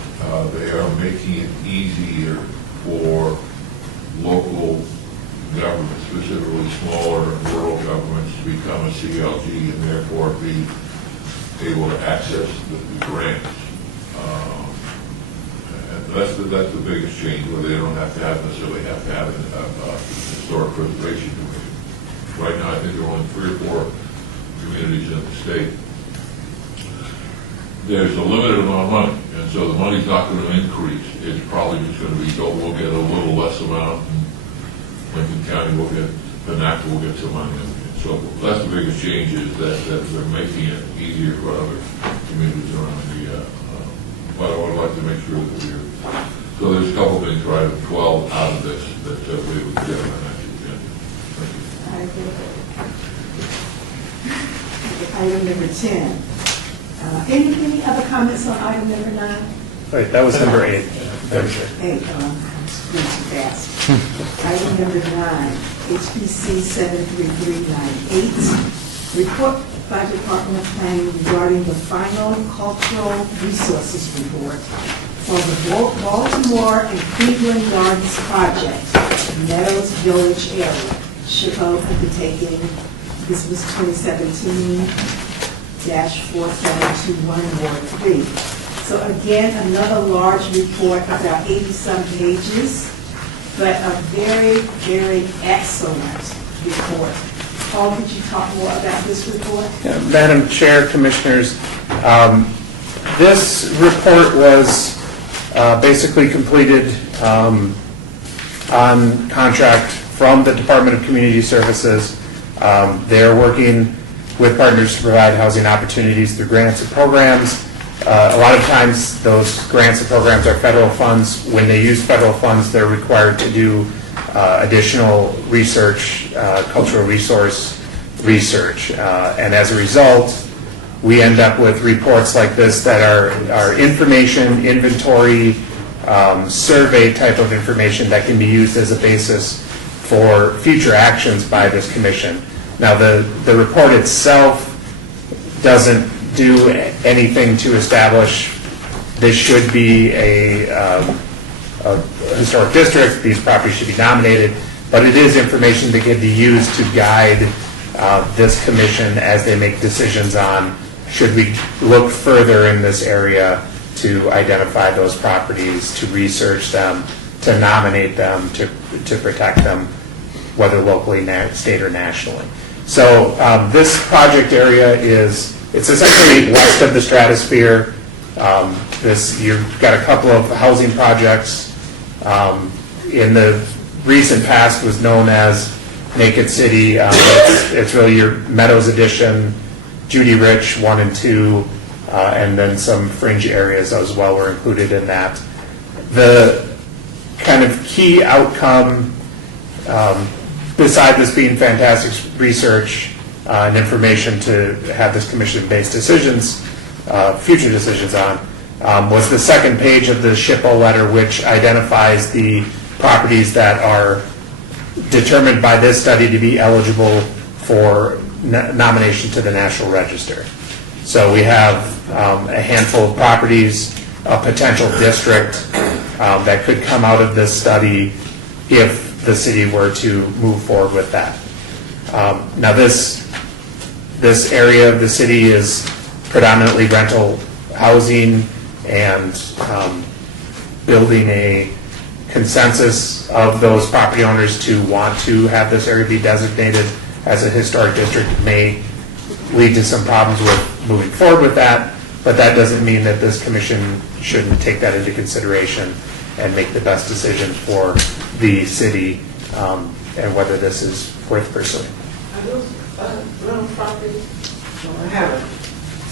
they are making it easier for local governments, specifically smaller rural governments, to become a CLG and therefore be able to access the grants. And that's the biggest change, where they don't necessarily have to have a historic preservation commission. Right now, I think there are only 3 or 4 communities in the state. There's a limited amount of money, and so the money's not going to increase. It's probably just going to be, we'll get a little less amount, and Lincoln County will get, Panaca will get some money. And so that's the biggest change, is that they're making it easier for other communities around the, but I would like to make sure that we're, so there's a couple things, right, 12 out of this that we would get on the next agenda. Thank you. I agree. Item number 10. Any other comments on item number 9? Right, that was number 8. Madam Chair. 8, I'm going too fast. Item number 9, HPC 73398, report by Department of Planning regarding the final cultural resources report for the Baltimore and Cleveland Gardens project, Meadows Village area. SHPO undertaking, this was 2017-4721, Ward 3. So again, another large report, about 80-some pages, but a very, very excellent report. Paul, could you talk more about this report? Yeah, Madam Chair, Commissioners, this report was basically completed on contract from the Department of Community Services. They're working with partners to provide housing opportunities through grants and programs. A lot of times, those grants and programs are federal funds. When they use federal funds, they're required to do additional research, cultural resource research. And as a result, we end up with reports like this that are information, inventory, survey type of information that can be used as a basis for future actions by this commission. Now, the report itself doesn't do anything to establish this should be a historic district, these properties should be nominated, but it is information that can be used to guide this commission as they make decisions on should we look further in this area to identify those properties, to research them, to nominate them, to protect them, whether locally, state, or nationally. So this project area it's essentially west of the stratosphere. You've got a couple of housing projects. In the recent past was known as Naked City. It's really your Meadows Edition, Judy Rich 1 and 2, and then some fringe areas as well were included in that. The kind of key outcome, beside this being fantastic research and information to have this commission-based decisions, future decisions on, was the second page of the SHPO letter, which identifies the properties that are determined by this study to be eligible for nomination to the National Register. So we have a handful of properties, a potential district that could come out of this study if the city were to move forward with that. Now this area of the city is predominantly rental housing, and building a consensus of those property owners to want to have this area be designated as a historic district may lead to some problems with moving forward with that, but that doesn't mean that this commission shouldn't take that into consideration and make the best decision for the city and whether this is worth pursuing. Are those rental properties? Well, I haven't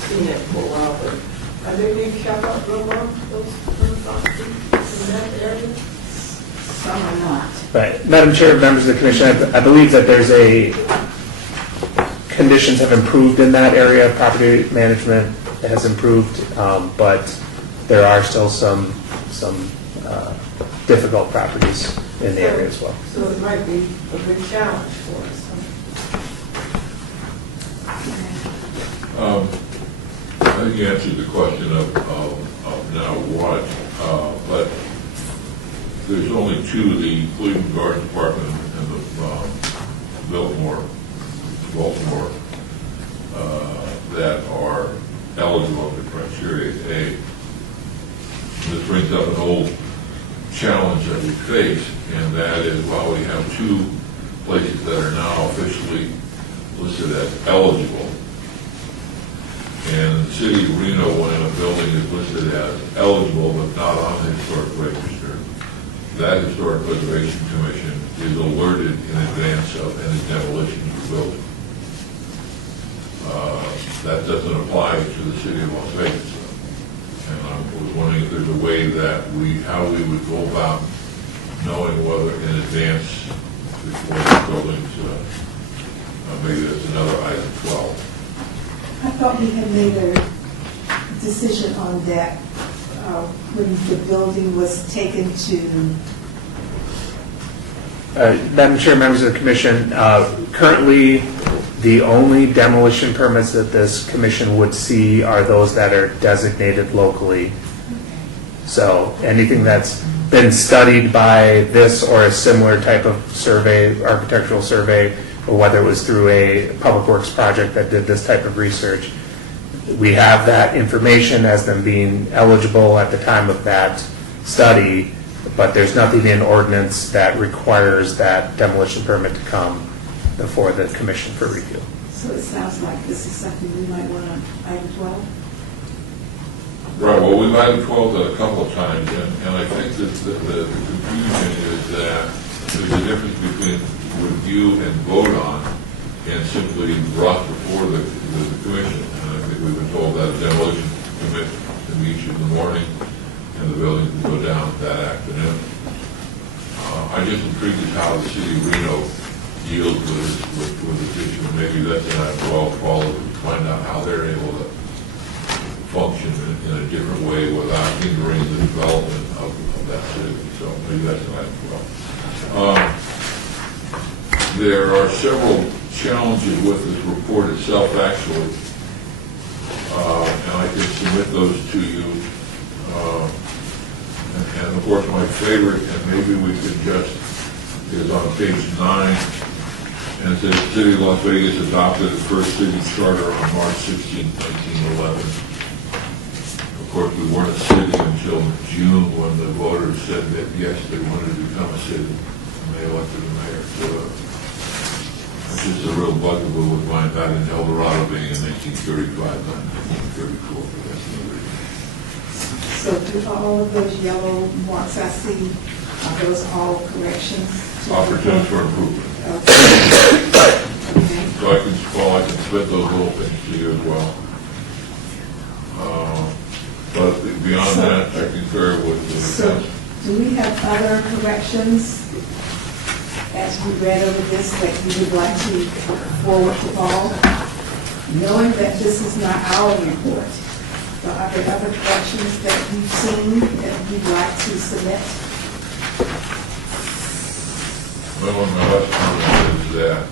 seen it for a while, but are they being kept up real well, those rental properties in that area? Some are not. Right. Madam Chair, members of the commission, I believe that there's conditions have improved in that area. Property management has improved, but there are still some difficult properties in the area as well. So it might be a good challenge for us. I think you answered the question of now what, but there's only two, the Cleveland Garden Department and the Baltimore, that are eligible for criteria A. This brings up an old challenge that we face, and that is while we have two places that are now officially listed as eligible, and the city of Reno, when a building is listed as eligible but not on the historic register, that Historic Preservation Commission is alerted in advance of any demolition of the building. That doesn't apply to the city of Las Vegas. And I was wondering if there's a way that how we would go about knowing whether in advance before the buildings, maybe that's another item 12. I thought we had made a decision on that when the building was taken to... Madam Chair, members of the commission, currently the only demolition permits that this commission would see are those that are designated locally. So anything that's been studied by this or a similar type of survey, architectural survey, or whether it was through a public works project that did this type of research, we have that information as them being eligible at the time of that study, but there's nothing in ordinance that requires that demolition permit to come before the commission for review. So it sounds like this is something we might want on item 12? Right, well, we've item 12 a couple of times, and I think that the confusion is that there's a difference between review and vote on and simply brought before the commission. And I think we've been told that a demolition permit can be issued in the morning and the building can go down that afternoon. I'm just intrigued as how the city of Reno deals with this issue. Maybe that's an item 12 follow to find out how they're able to function in a different way without hindering the development of that city. So maybe that's an item 12. There are several challenges with this report itself, actually. And I can submit those to you. And of course, my favorite, and maybe we could just, is on page 9, and it says, "The City of Las Vegas adopted its first city charter on March 16, 1911. Of course, we weren't a city until June, when the voters said that, yes, they wanted to become a city, and they elected a mayor. So it's just a real bugaboo with mine, that in El Dorado being in 1935, not 1934. But that's another reason. So do all of those yellow marks I see, are those all corrections? Opportunities for improvement. Okay. So I can split those little things to you as well. But beyond that, I concur with the So council. do we have other corrections as we read over this that you would like to forward to Paul? Knowing that this is not our report, but are there other corrections that you've seen that you'd like to submit? Well, my last comment is that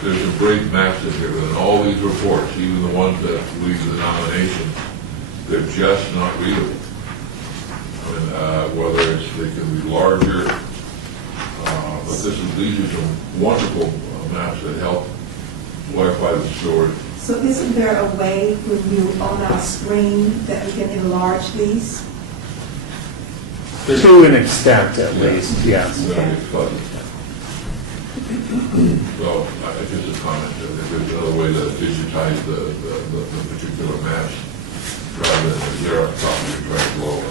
there's a great mess in here, and all these reports, even the ones that leave the nomination, they're just not readable. I mean, whether it's, they can be larger, but these are some wonderful maps that help clarify the story. So isn't there a way when you on our screen that we can enlarge these? To an extent, at least, yes. Then it's fuzzy. So, I just a comment, that there's another way to digitize the particular maps rather than a Xerox copy and try to blow it.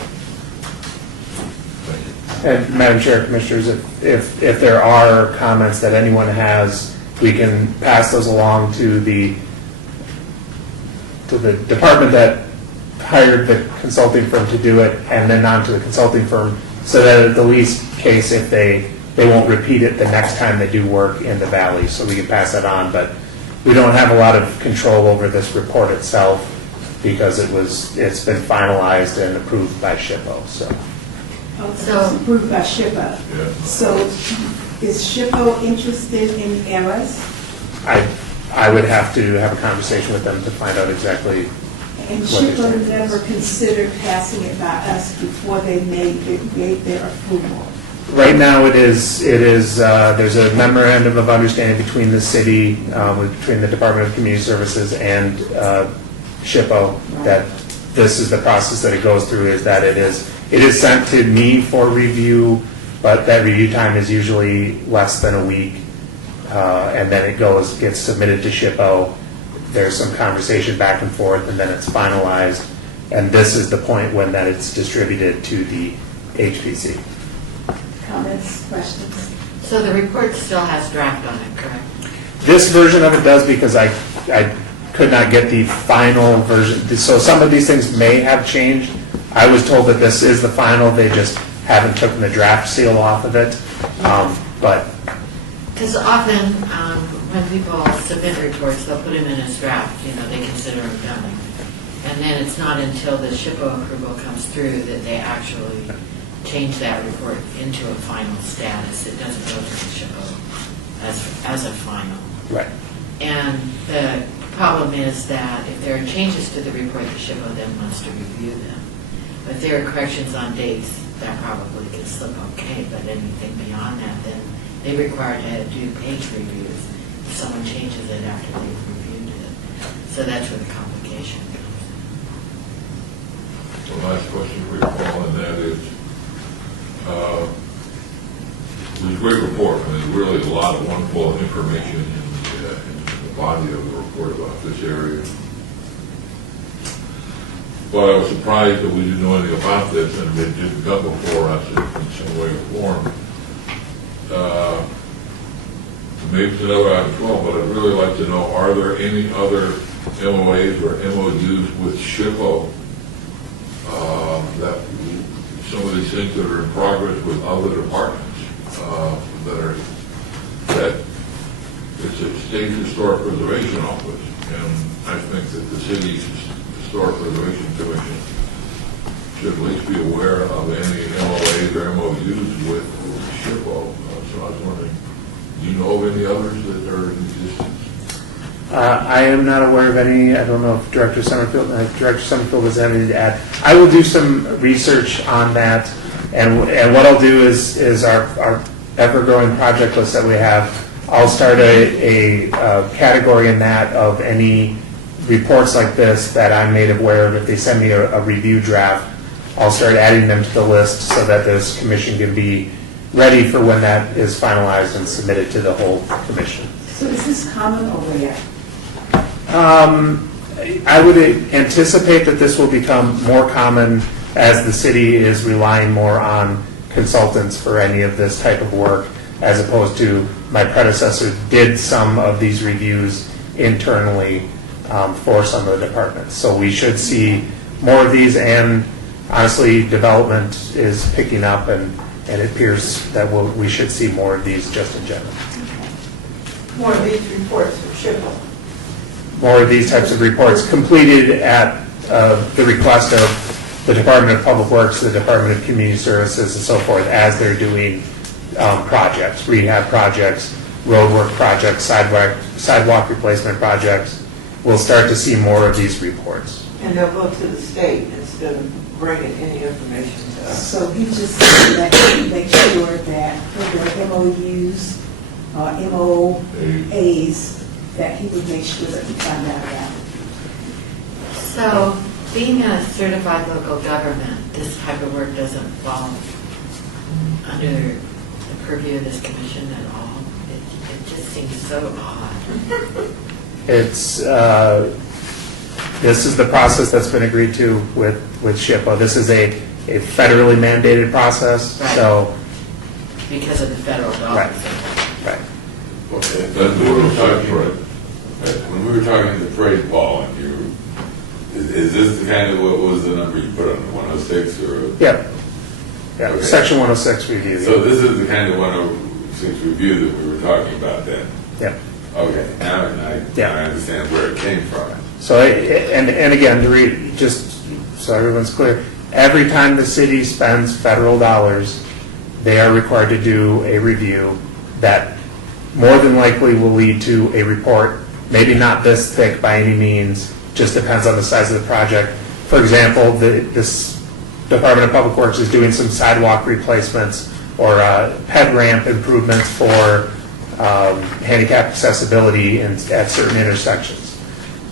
Thank you. And Madam Chair, Commissioners, if there are comments that anyone has, we can pass those along to the department that hired the consulting firm to do it, and then on to the consulting firm, so that at the least case, if they won't repeat it the next time they do work in the valley, so we can pass that on. But we don't have a lot of control over this report itself, because it's been finalized and approved by SHPO, so. So approved by SHPO. Yeah. So is SHPO interested in errors? I would have to have a conversation with them to find out exactly And what they're SHPO saying. never considered passing it by us before they gave their approval? Right now, there's a memorandum of understanding between the city, between the Department of Community Services and SHPO, that this is the process that it goes through, is that it is sent to me for review, but that review time is usually less than a week, and then it gets submitted to SHPO. There's some conversation back and forth, and then it's finalized, and this is the point when that it's distributed to the HPC. Comments, questions? So the report still has draft on it, correct? This version of it does, because I could not get the final version. So some of these things may have changed. I was told that this is the final. They just haven't taken the draft seal off of it. But Because often, when people submit reports, they'll put them in as draft, they consider them done. And then it's not until the SHPO approval comes through that they actually change that report into a final status. It doesn't go to the SHPO as a final. right. And the problem is that if there are changes to the report, the SHPO then wants to review them. If there are corrections on dates, that probably can slip okay, but anything beyond that, then they require to do page reviews if someone changes it after they've reviewed it. So that's where the complication comes. The last question for you, Paul, and that is, there's a great report. I mean, there's really a lot of wonderful information in the body of the report about this area. But I was surprised that we didn't know anything about this, and it didn't come before us in some way or form. Maybe it's another item 12, but I'd really like to know, are there any other MOAs or MOUs with SHPO that some of these things that are in progress with other departments that it's a state historic preservation office, and I think that the city's historic preservation commission should at least be aware of any MOAs or MOUs with SHPO. So I was wondering, do you know of know any others that are in existence? I am not aware of any. I don't know if Director Summerfield has anything to add. I will do some research on that, and what I'll do is our ever-growing project list that we have, I'll start a category in that of any reports like this that I'm made aware of. If they send me a review draft, I'll start adding them to the list so that this commission can be ready for when that is finalized and submitted to the whole commission. So is this common or rare? I would anticipate that this will become more common as the city is relying more on consultants for any of this type of work, as opposed to my predecessor did some of these reviews internally for some of the departments. So we should see more of these, and honestly, development is picking up, and it appears that we should see more of these just in general. More of these reports from SHPO. More of these types of reports completed at the request of the Department of Public Works, the Department of Community Services, and so forth, as they're doing projects, rehab projects, roadwork projects, sidewalk replacement projects. We'll start to see more of these reports. And they'll go to the state instead of bringing any information to us. So he just said that he make sure that when there are MOUs, MOAs, that he would make sure that he found out about it. So, being a certified local government, this type of work doesn't fall under the purview of this commission at all. It just seems so odd. It's this is the process that's been agreed to with SHPO. This is a federally mandated process, Right. so Because of the federal right, dollars. right. Okay, that's what we're talking about. When we were talking the parade, Paul, and is this the kind of, what was the number you put on the 106 or? Yeah. Yeah. Okay. Section 106 review. So this is the kind of 106 review that we were talking about then? Yeah. Okay, now I understand where it came from. So, and again, just so everyone's clear, every time the city spends federal dollars, they are required to do a review that more than likely will lead to a report, maybe not this thick by any means, just depends on the size of the project. For example, this Department of Public Works is doing some sidewalk replacements or ped ramp improvements for handicap accessibility at certain intersections.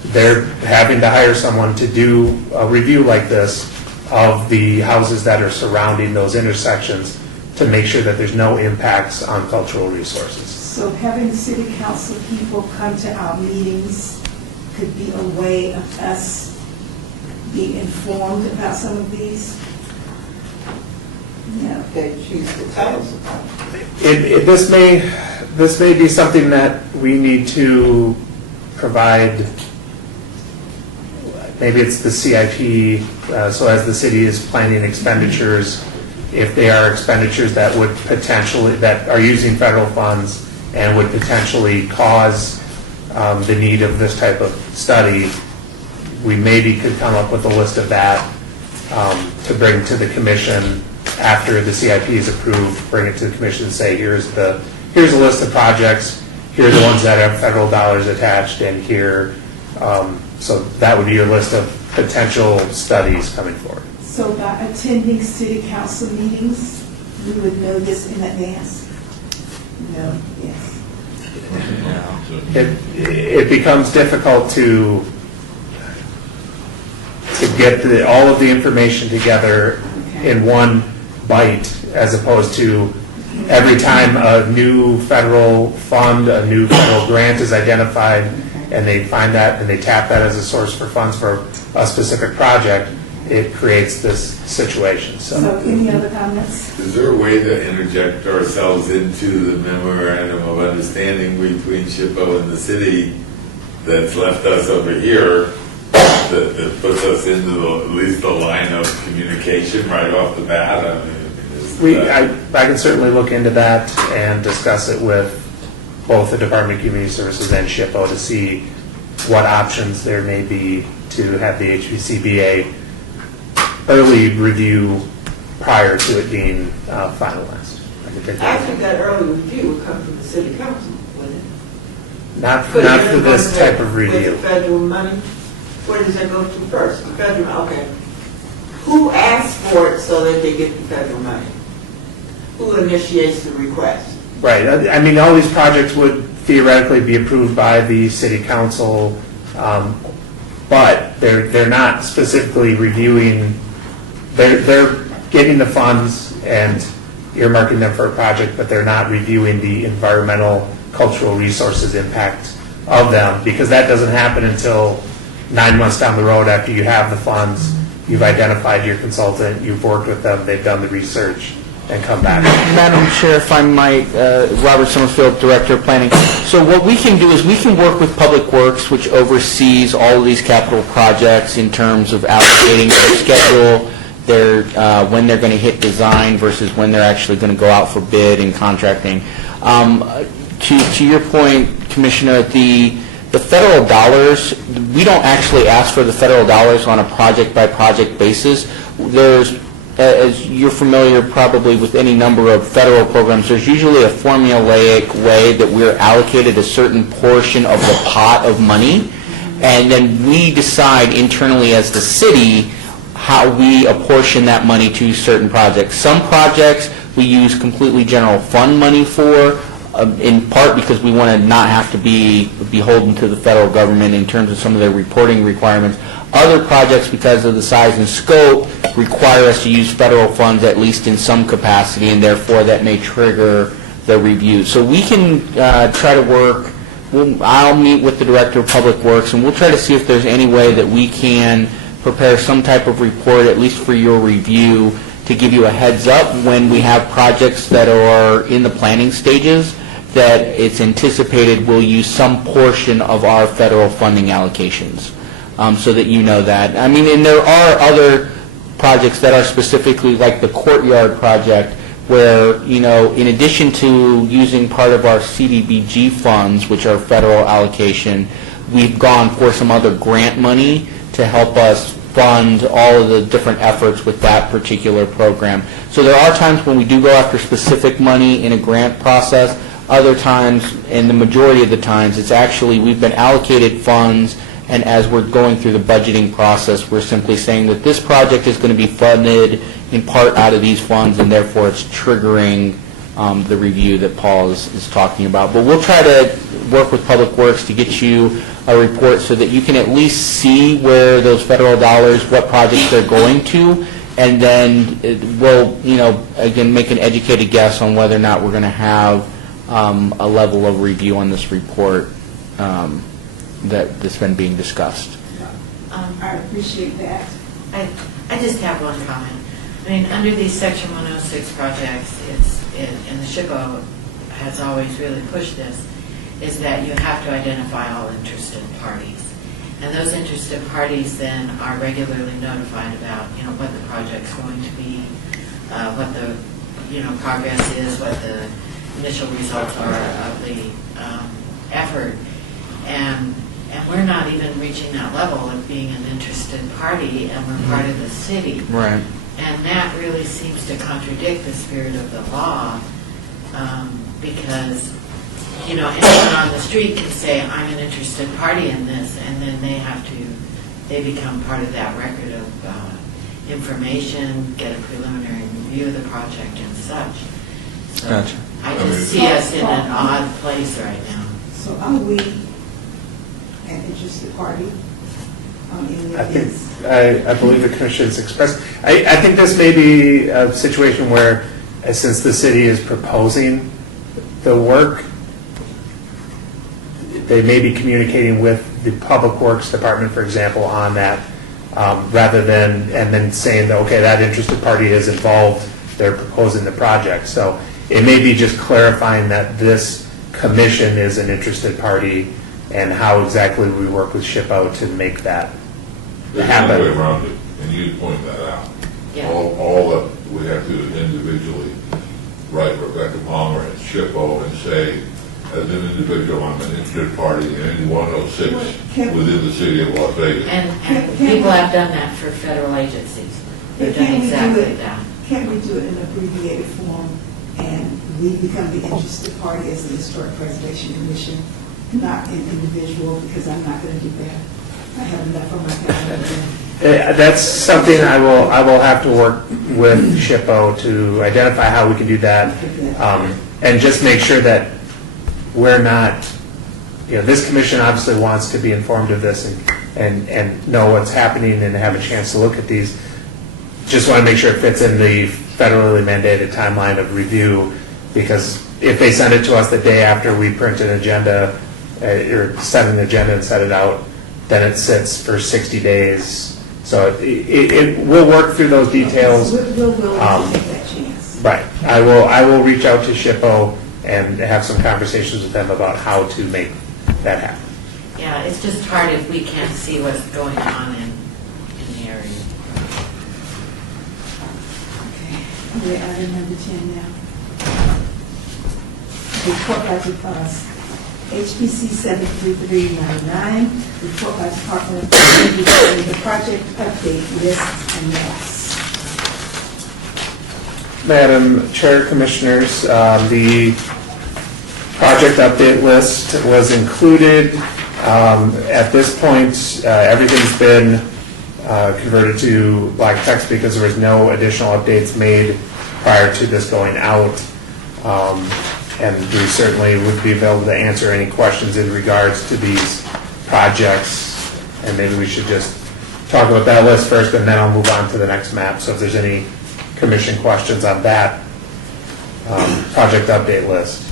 They're having to hire someone to do a review like this of the houses that are surrounding those intersections to make sure that there's no impacts on cultural resources. So having the city council people come to our meetings could be a way of us being informed about some of these? Yeah. They choose to tell us about it. This may be something that we need to provide. Maybe it's the CIP, so as the city is planning expenditures, if they are expenditures that would potentially, that are using federal funds and would potentially cause the need of this type of study, we maybe could come up with a list of that to bring to the commission after the CIP is approved, bring it to the commission and say, here's a list of projects, here are the ones that have federal dollars attached, and here, so that would be your list of potential studies coming forward. So by attending city council meetings, we would know this in advance? No, yes. It becomes difficult to get all of the information together in one bite, as opposed to every time a new federal fund, a new federal grant is identified, and they find that and they tap that as a source for funds for a specific project, it creates this situation. So any other comments? Is there a way to interject ourselves into the memorandum of understanding between SHPO and the city that's left us over here, that puts us into at least the line of communication right off the bat? I mean, I can certainly look into that and discuss it with both the Department of Community Services and SHPO to see what options there may be to have the HPCBA early review prior to it being finalized. Actually, that early review would come from the city council, wouldn't it? Not for this type of With review. the federal money? Where does that go to first? The federal, okay. Who asks for it so that they get the federal money? Who initiates the request? Right, I mean, all these projects would theoretically be approved by the city council, but they're not specifically reviewing, they're getting the funds and earmarking them for a project, but they're not reviewing the environmental, cultural resources impact of them, because that doesn't happen until 9 months down the road after you have the funds, you've identified your consultant, you've worked with them, they've done the research, and come back. Madam Chair, if I might, Robert Summerfield, Director of Planning. So what we can do is we can work with Public Works, which oversees all of these capital projects in terms of allocating their schedule, when they're going to hit design versus when they're actually going to go out for bid and contracting. To your point, Commissioner, the federal dollars, we don't actually ask for the federal dollars on a project-by-project basis. There's, as you're familiar probably with any number of federal programs, there's usually a formulaic way that we're allocated a certain portion of the pot of money, and then we decide internally as the city how we apportion that money to certain projects. Some projects we use completely general fund money for, in part because we want to not have to be beholden to the federal government in terms of some of their reporting requirements. Other projects, because of the size and scope, require us to use federal funds at least in some capacity, and therefore that may trigger the review. So we can try to work, I'll meet with the Director of Public Works, and we'll try to see if there's any way that we can prepare some type of report, at least for your review, to give you a heads up when we have projects that are in the planning stages, that it's anticipated we'll use some portion of our federal funding allocations, so that you know that. I mean, and there are other projects that are specifically like the Courtyard project, where, you know, in addition to using part of our CDBG funds, which are federal allocation, we've gone for some other grant money to help us fund all of the different efforts with that particular program. So there are times when we do go after specific money in a grant process. Other times, and the majority of the times, it's actually we've been allocated funds, and as we're going through the budgeting process, we're simply saying that this project is going to be funded in part out of these funds, and therefore it's triggering the review that Paul is talking about. But we'll try to work with Public Works to get you a report so that you can at least see where those federal dollars, what projects they're going to, and then we'll, you know, again, make an educated guess on whether or not we're going to have a level of review on this report that's been being discussed. I appreciate that. I just have one comment. I mean, under these Section 106 projects, and the SHPO has always really pushed this, is that you have to identify all interested parties. And those interested parties then are regularly notified about, you know, what the project's going to be, what the, you know, progress is, what the initial results are of the effort. And we're not even reaching that level of being an interested party, and we're part of the city. Right. And that really seems to contradict the spirit of the law, because, you know, anyone on the street can say, I'm an interested party in this, and then they become part of that record of information, get a preliminary review of the project and such. So Gotcha. I just see us in an odd place right now. So are we an interested party on any I of think, these? I believe the Commission's expressed, I think this may be a situation where, since the city is proposing the work, they may be communicating with the Public Works Department, for example, on that, rather than, and then saying that, okay, that interested party is involved, they're proposing the project. So it may be just clarifying that this commission is an interested party, and how exactly we work with SHPO to make that There's happen. no way around it, and you point that out. Yeah. All that we have to do individually write Rebecca Palmer and SHPO and say, as an individual, I'm an interested party in any 106 within the city of Las Vegas. And people have done that for federal agencies. They've done exactly that. Can't we do it in abbreviated form and we become the interested party as the Historic Preservation Commission, not an individual, because I'm not going to do that. I have enough on my calendar. That's something I will have to work with SHPO to identify how we can do that, and just make sure that we're not, this commission obviously wants to be informed of this and know what's happening and have a chance to look at these. Just want to make sure it fits in the federally mandated timeline of review, because if they send it to us the day after we print an agenda, or set an agenda and set it out, then it sits for 60 days. So we'll work through those details. We'll take that chance. Right. I will reach out to SHPO and have some conversations with them about how to make that happen. Yeah, it's just hard if we can't see what's going on in the area. We're at item number 10 now. Report by HPC 73399, report by Department of Energy, the project update list and maps. Madam Chair, Commissioners, the project update list was included. At this point, everything's been converted to black text because there was no additional updates made prior to this going out. And we certainly would be available to answer any questions in regards to these projects. And maybe we should just talk about that list first, and then I'll move on to the next map. So if there's any commission questions on that project update list.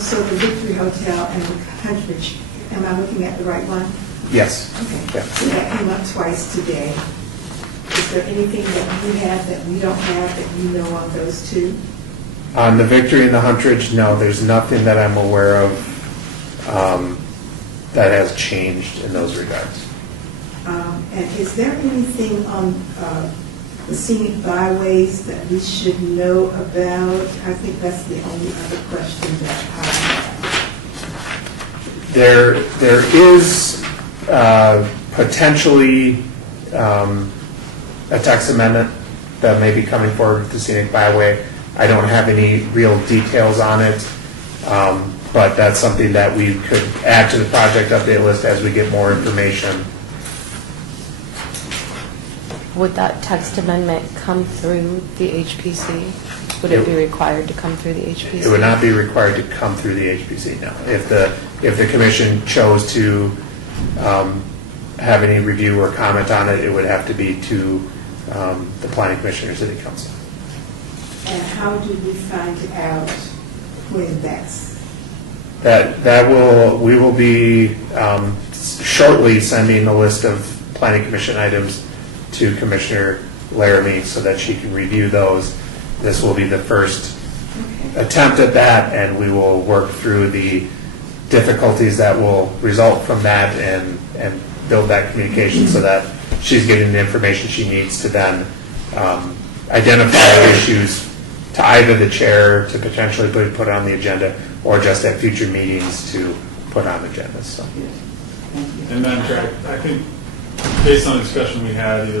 So the Victory Hotel and Huntridge, am I looking at the right one? Yes. Okay. Yeah. So that came up twice today. Is there anything that you have that we don't have that you know of those two? On the Victory and the Huntridge, no, there's nothing that I'm aware of that has changed in those regards. And is there anything on the scenic byways that we should know about? I think that's the only other question that I have. There is potentially a text amendment that may be coming forward with the scenic byway. I don't have any real details on it, but that's something that we could add to the project update list as we get more information. Would that text amendment come through the HPC? Would it be required to come through the HPC? It would not be required to come through the HPC, no. If the commission chose to have any review or comment on it, it would have to be to the planning commission or city council. And how do we find out when that's? We will be shortly sending a list of planning commission items to Commissioner Laramie so that she can review those. This will be the first attempt at that, and we will work through the difficulties that will result from that and build that communication so that she's getting the information she needs to then identify issues to either the chair to potentially put on the agenda or just at future meetings to put on agendas. So. And Madam Chair, I think based on the discussion we had either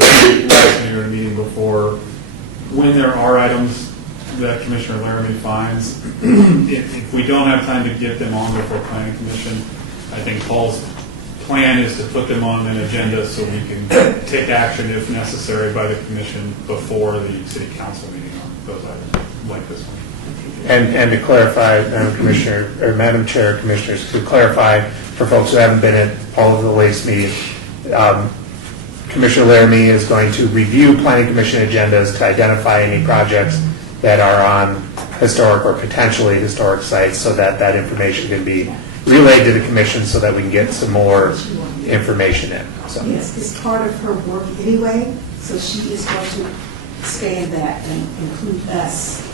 last meeting or a meeting before, when there are items that Commissioner Laramie finds, if we don't have time to get them on before Planning Commission, I think Paul's plan is to put them on an agenda so we can take action if necessary by the commission before the city council meeting on those items, like this one. And to clarify, Madam Chair, Commissioners, to clarify for folks who haven't been at all of the latest meetings, Commissioner Laramie is going to review Planning Commission agendas to identify any projects that are on historic or potentially historic sites so that that information can be relayed to the commission so that we can get some more information in. So. Yes, it's part of her work anyway, so she is going to expand that and include us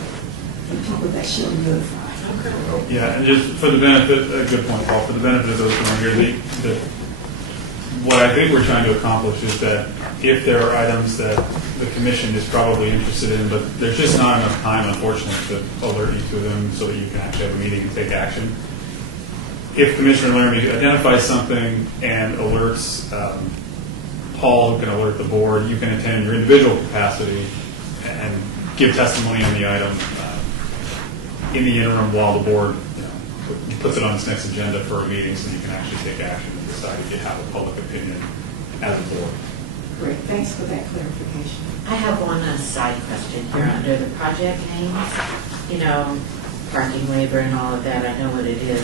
and people that she'll notify. Yeah, and just for the benefit, a good point, Paul, for the benefit of those who are here, what I think we're trying to accomplish is that if there are items that the commission is probably interested in, but there's just not enough time, unfortunately, to alert you to them so that you can actually have a meeting and take action. If Commissioner Laramie identifies something and alerts Paul, who can alert the board, you can attend your individual capacity and give testimony on the item in the interim, while the board puts it on its next agenda for a meeting, so you can actually take action and decide if you have a public opinion as a board. Great, thanks for that clarification. I have one side question here under the project names. You know, parking waiver and all of that, I know what it is.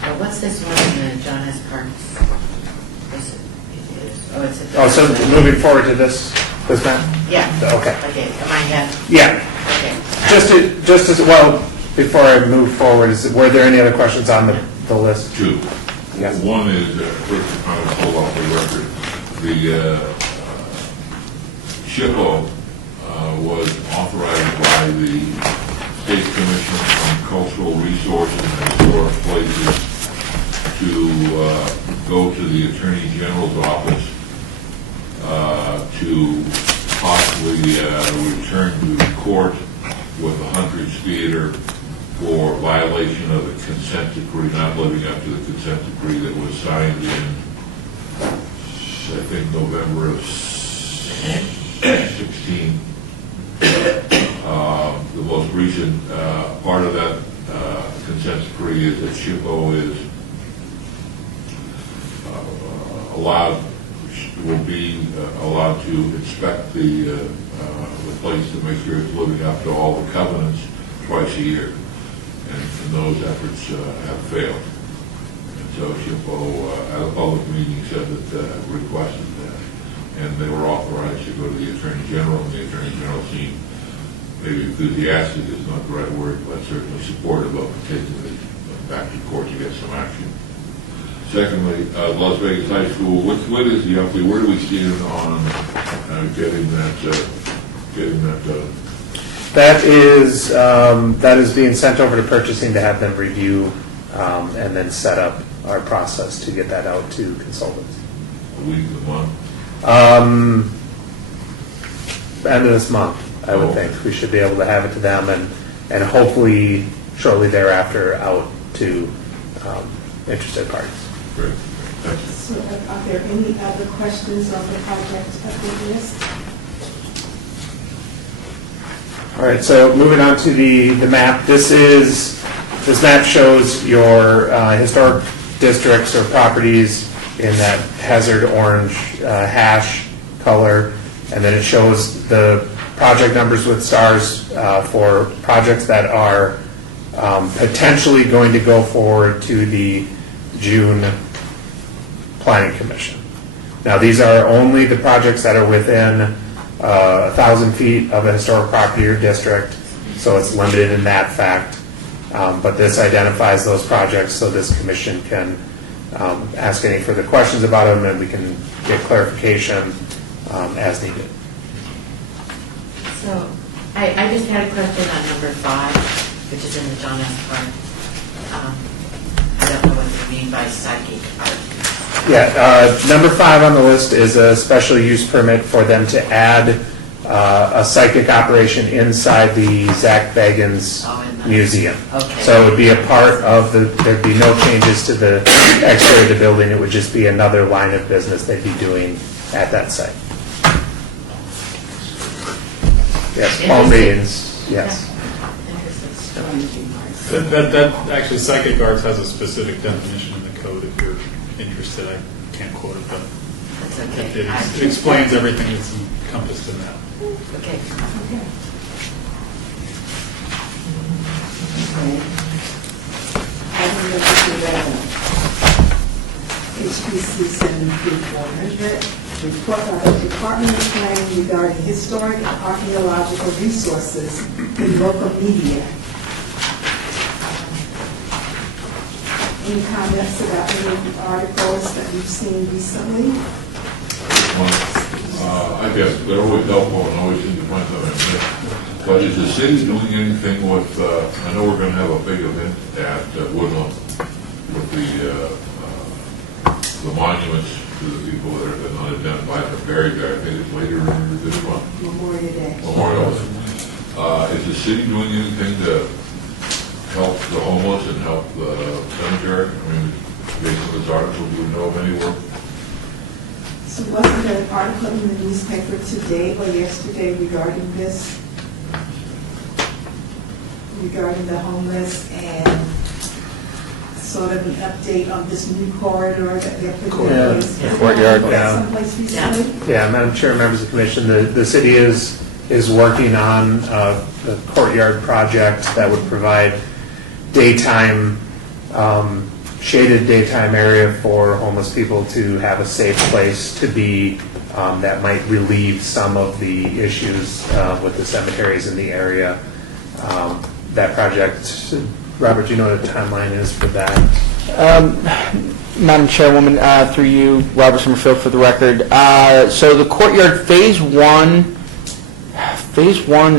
But what's this one in the John S. Parks? So moving forward to this map? Yeah. Okay. Okay, am I ahead? Yeah. Okay. Just as, well, before I move forward, were there any other questions on the list? Two. Yes. One is, first to kind of pull off the record, the SHPO was authorized by the State Commission on Cultural Resources and Historic Places to go to the Attorney General's office to possibly return to court with the Huntridge Theater for violation of the consent decree, not living up to the consent decree that was signed in, I think, November of 16. The most recent part of that consent decree is that SHPO is will be allowed to inspect the place to make sure it's living up to all the covenants twice a year. And those efforts have failed. And so SHPO at a public meeting said that requested that. And they were authorized to go to the Attorney General, and the Attorney General seemed maybe enthusiastic is not the right word, but certainly supportive of taking it back to court to get some action. Secondly, Las Vegas High School, what is the update? Where do we stand on getting that done? That is being sent over to purchasing to have them review and then set up our process to get that out to consultants. A week, a month? End of this month, I would think. We should be able to have it to them and hopefully shortly thereafter out to interested parties. Great. Thank you. So are there any other questions on the project update list? All right, so moving on to the map. This map shows your historic districts or properties in that hazard orange hash color, and then it shows the project numbers with stars for projects that are potentially going to go forward to the June Planning Commission. Now, these are only the projects that are within 1,000 feet of a historic property or district, so it's limited in that fact. But this identifies those projects so this commission can ask any further questions about them, and we can get clarification as needed. So, I just had a question on number 5, which is in the John S. Park. I don't know what you mean by psychic art. Yeah, number 5 on the list is a special use permit for them to add a psychic operation inside the Zach Bagans Museum. Okay. So it would be a part of there'd be no changes to the exterior of the building, it would just be another line of business they'd be doing at that site. Yes, palm readings, yes. That actually, psychic arts has a specific definition in the code. If you're interested, I can't quote it, but That's okay. it explains everything that's encompassed in that. Okay. Item number 11, HPC 73400, report by the Department of Planning regarding historic and archaeological resources in local media. Any comments about any of the articles that we've seen recently? I guess they're always helpful and always seem to find something. But is the city doing anything with, I know we're going to have a big event at Woodlawn with the monuments to the people that have been unidentified or buried there. I think it's later this month. Memorial Day. Memorial. Is the city doing anything to help the homeless and help the cemetery? I mean, based on this article, do you know of any work? So wasn't there an article in the newspaper today or yesterday regarding this? regarding the homeless and sort of an update on this new corridor that they're putting in place. Courtyard. Yeah. Someplace recently? Yeah, Madam Chair, members of the commission, the city is working on the courtyard project that would provide daytime, shaded daytime area for homeless people to have a safe place to be that might relieve some of the issues with the cemeteries in the area. That project, Robert, do you know what the timeline is for that? Madam Chairwoman, through you, Robert Summerfield for the record. So the courtyard Phase 1,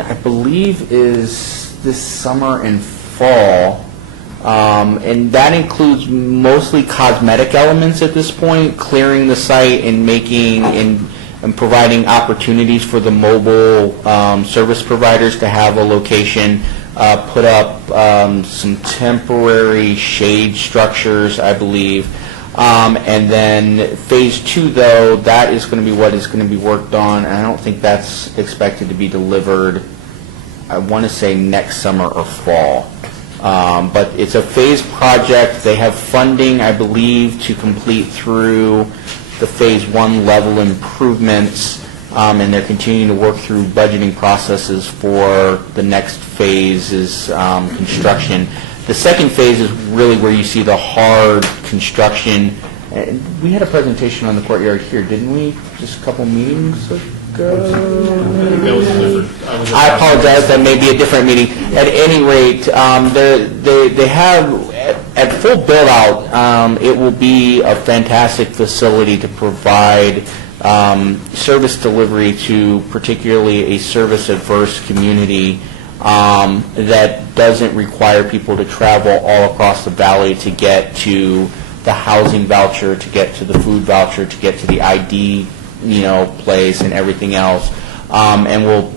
I believe, is this summer and fall. And that includes mostly cosmetic elements at this point, clearing the site and making and providing opportunities for the mobile service providers to have a location, put up some temporary shade structures, I believe. And then Phase 2, though, that is going to be what is going to be worked on, and I don't think that's expected to be delivered, I want to say next summer or fall. But it's a phased project. They have funding, I believe, to complete through the Phase 1 level improvements, and they're continuing to work through budgeting processes for the next phase's construction. The second phase is really where you see the hard construction. We had a presentation on the courtyard here, didn't we? Just a couple meetings ago? That was different. I apologize, that may be a different meeting. At any rate, they have, at full build-out, it will be a fantastic facility to provide service delivery to particularly a service-averse community that doesn't require people to travel all across the valley to get to the housing voucher, to get to the food voucher, to get to the ID, place and everything else. And we'll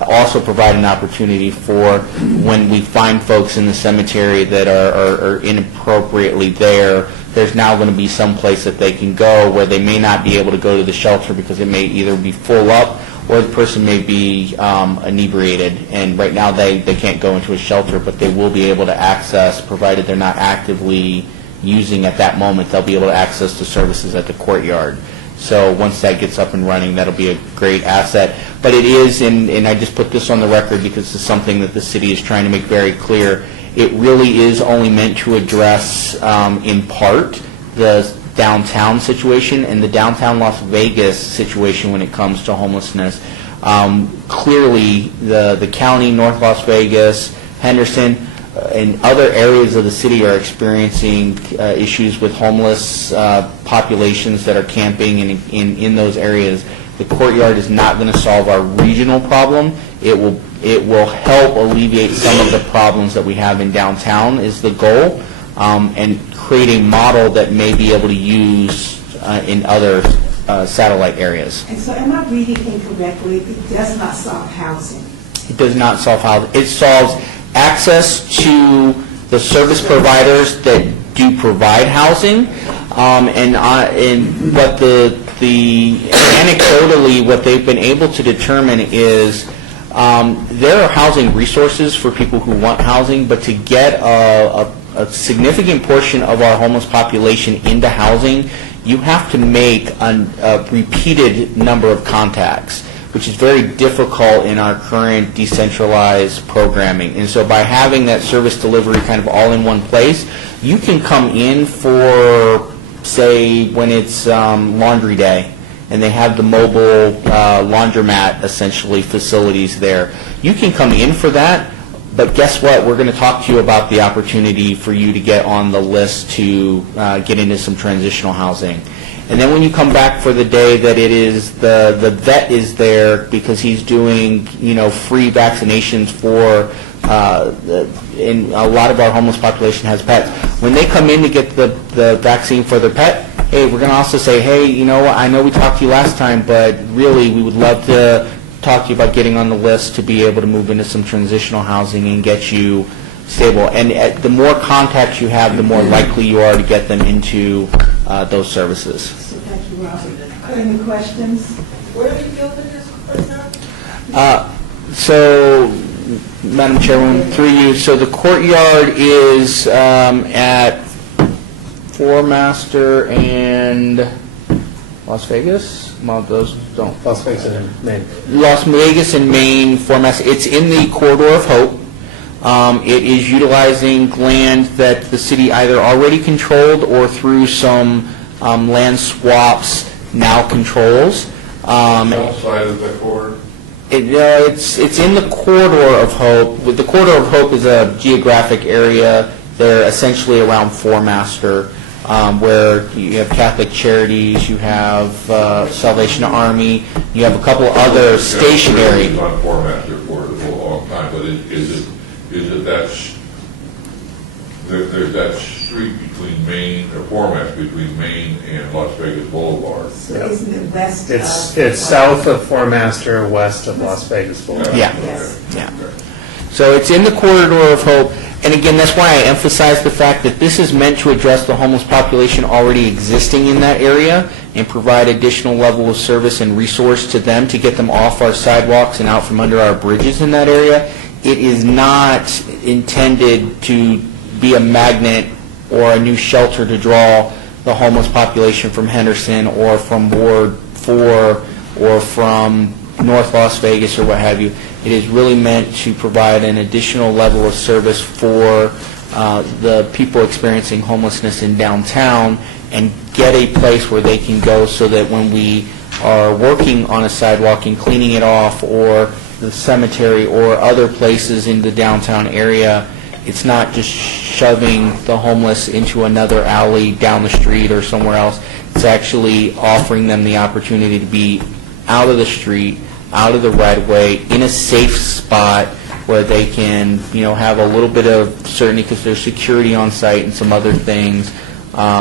also provide an opportunity for when we find folks in the cemetery that are inappropriately there, there's now going to be some place that they can go where they may not be able to go to the shelter because it may either be full up or the person may be inebriated, and right now they can't go into a shelter, but they will be able to access, provided they're not actively using at that moment, they'll be able to access the services at the courtyard. So once that gets up and running, that'll be a great asset. But it is, and I just put this on the record because it's something that the city is trying to make very clear, it really is only meant to address, in part, the downtown situation and the downtown Las Vegas situation when it comes to homelessness. Clearly, the county, North Las Vegas, Henderson, and other areas of the city are experiencing issues with homeless populations that are camping in those areas. The courtyard is not going to solve our regional problem. It will help alleviate some of the problems that we have in downtown is the goal, and create a model that may be able to use in other satellite areas. And so am I reading incorrectly? It does not solve housing. It does not solve housing. It solves access to the service providers that do provide housing, and what the anecdotally what they've been able to determine is there are housing resources for people who want housing, but to get a significant portion of our homeless population into housing, you have to make a repeated number of contacts, which is very difficult in our current decentralized programming. And so by having that service delivery kind of all in one place, you can come in for, say, when it's laundry day, and they have the mobile laundromat, essentially, facilities there. You can come in for that, but guess what? We're going to talk to you about the opportunity for you to get on the list to get into some transitional housing. And then when you come back for the day that it is, the vet is there because he's doing, free vaccinations for, and a lot of our homeless population has pets. When they come in to get the vaccine for their pet, hey, we're going to also say, hey, I know we talked to you last time, but really we would love to talk to you about getting on the list to be able to move into some transitional housing and get you stable. And the more contacts you have, the more likely you are to get them into those services. So thank you, Robert. Any questions? Where are you building this courtyard? So Madam Chairwoman, through you, so the courtyard is at Four Master and Las Vegas? Well, those don't. Las Vegas and Maine. Las Vegas and Maine, Four Master. It's in the Corridor of Hope. It is utilizing land that the city either already controlled or through some land swaps now controls. Outside of the corridor? It's in the Corridor of Hope. The Corridor of Hope is a geographic area. They're essentially around Four Master, where you have Catholic Charities, you have Salvation Army, you have a couple other stationary. On Four Master for a long time, but is it that, there's that street between Maine, or Four Master between Maine and Las Vegas Boulevard? So isn't it west It's south of Four Master, west of Las Vegas Boulevard. Yeah. So it's in the Corridor of Hope, and again, that's why I emphasize the fact that this is meant to address the homeless population already existing in that area and provide additional level of service and resource to them to get them off our sidewalks and out from under our bridges in that area. It is not intended to be a magnet or a new shelter to draw the homeless population from Henderson or from Ward 4 or from North Las Vegas or what have you. It is really meant to provide an additional level of service for the people experiencing homelessness in downtown and get a place where they can go so that when we are working on a sidewalk and cleaning it off or the cemetery or other places in the downtown area, it's not just shoving the homeless into another alley down the street or somewhere else. It's actually offering them the opportunity to be out of the street, out of the right-of-way, in a safe spot where they can, have a little bit of certainty because there's security on site and some other things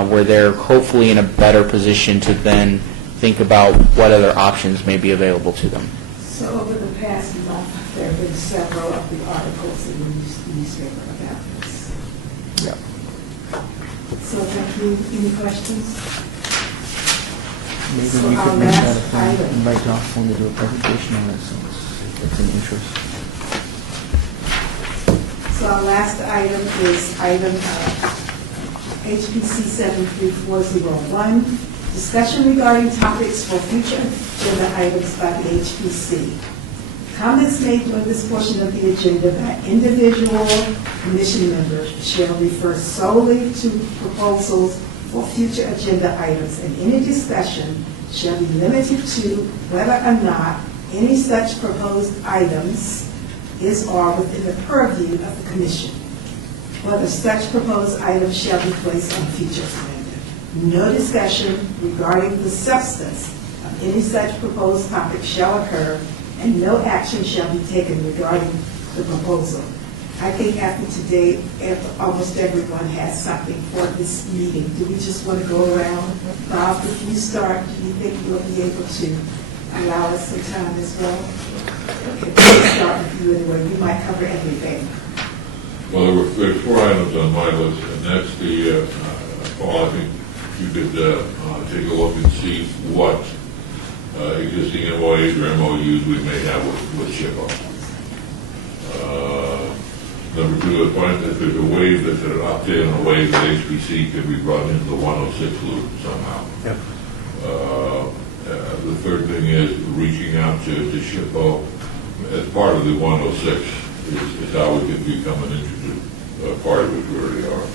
where they're hopefully in a better position to then think about what other options may be available to them. So over the past month, there have been several of the articles in the newspaper about this. Yep. So thank you. Any questions? Maybe So we our could make that a last thing, item. invite Jocelyn to do a presentation on it, since it's an interest. So our last item is item HPC 73401, discussion regarding topics for future agenda items by the HPC. Comments made during this portion of the agenda by individual commission members shall refer solely to proposals for future agenda items, and any discussion shall be limited to whether or not any such proposed items is or within the purview of the commission. Whether such proposed items shall be placed on future agenda. No discussion regarding the substance of any such proposed topic shall occur, and no action shall be taken regarding the proposal. I think after today, almost everyone has something for this meeting. Do we just want to go around? Bob, if you start, do you think you'll be able to allow us some time as well? Okay, we'll start with you anyway. You might cover everything. Well, there's 4 items on my list, and that's the, Paul, I think you could take a look and see what existing MOAs or MOUs we may have with SHPO. Number 2, the point that there's a way that an update on a way that HPC could be brought into the 106 loop somehow. Yep. The third thing is reaching out to SHPO as part of the 106 is how we can become an interested party, which we already are.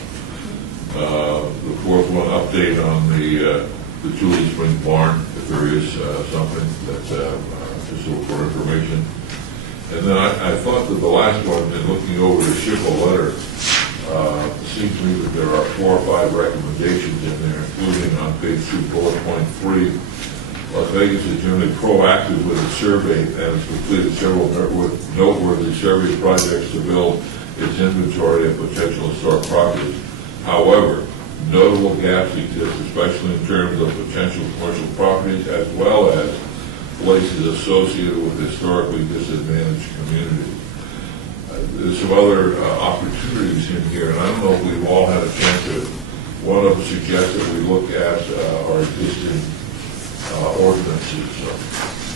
The fourth one, update on the Julie Springs barn, if there is something that's just for information. And then I thought that the last one, in looking over the SHPO letter, it seems to me that there are 4 or 5 recommendations in there, including on page 2, bullet point 3. Las Vegas is generally proactive with its survey and has completed several noteworthy survey projects to build its inventory of potential historic properties. However, notable gaps exist, especially in terms of potential commercial properties as well as places associated with historically disadvantaged communities. There's some other opportunities in here, and I don't know if we've all had a chance to. One of them suggests that we look at our existing ordinances.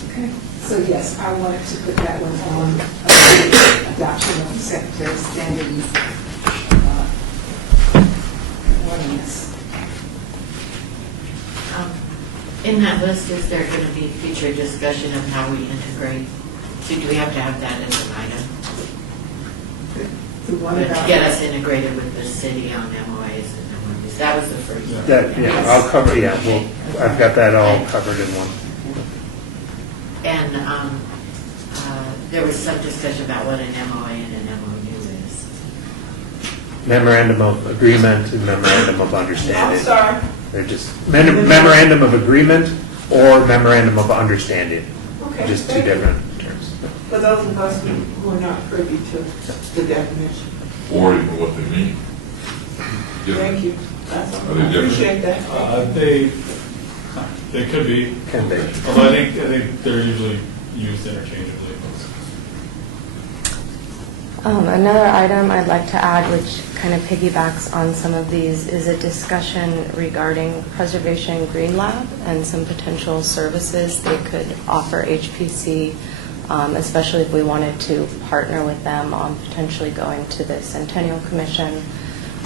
Okay. So yes, I wanted to put that one on adoption of the Secretary's standing ordinance. In that list, is there going to be future discussion of how we integrate? So do we have to have that as an item? The one To about- get us integrated with the city on MOAs and MOUs? That was the first. That, yeah, I'll cover, yeah, well, I've got that all covered in one. And there was some discussion about what an MOA and an MOU is. Memorandum of agreement and memorandum of understanding. I'm sorry. They're just memorandum of agreement or memorandum of understanding. Okay, Just two thank you. different terms. For those of us who are not privy to the definition. Or even what they mean. Thank you. That's all. Are they I different? appreciate that. They could be, Can be. although I think they're usually used interchangeably. Another item I'd like to add, which kind of piggybacks on some of these, is a discussion regarding Preservation Green Lab and some potential services they could offer HPC, especially if we wanted to partner with them on potentially going to the Centennial Commission.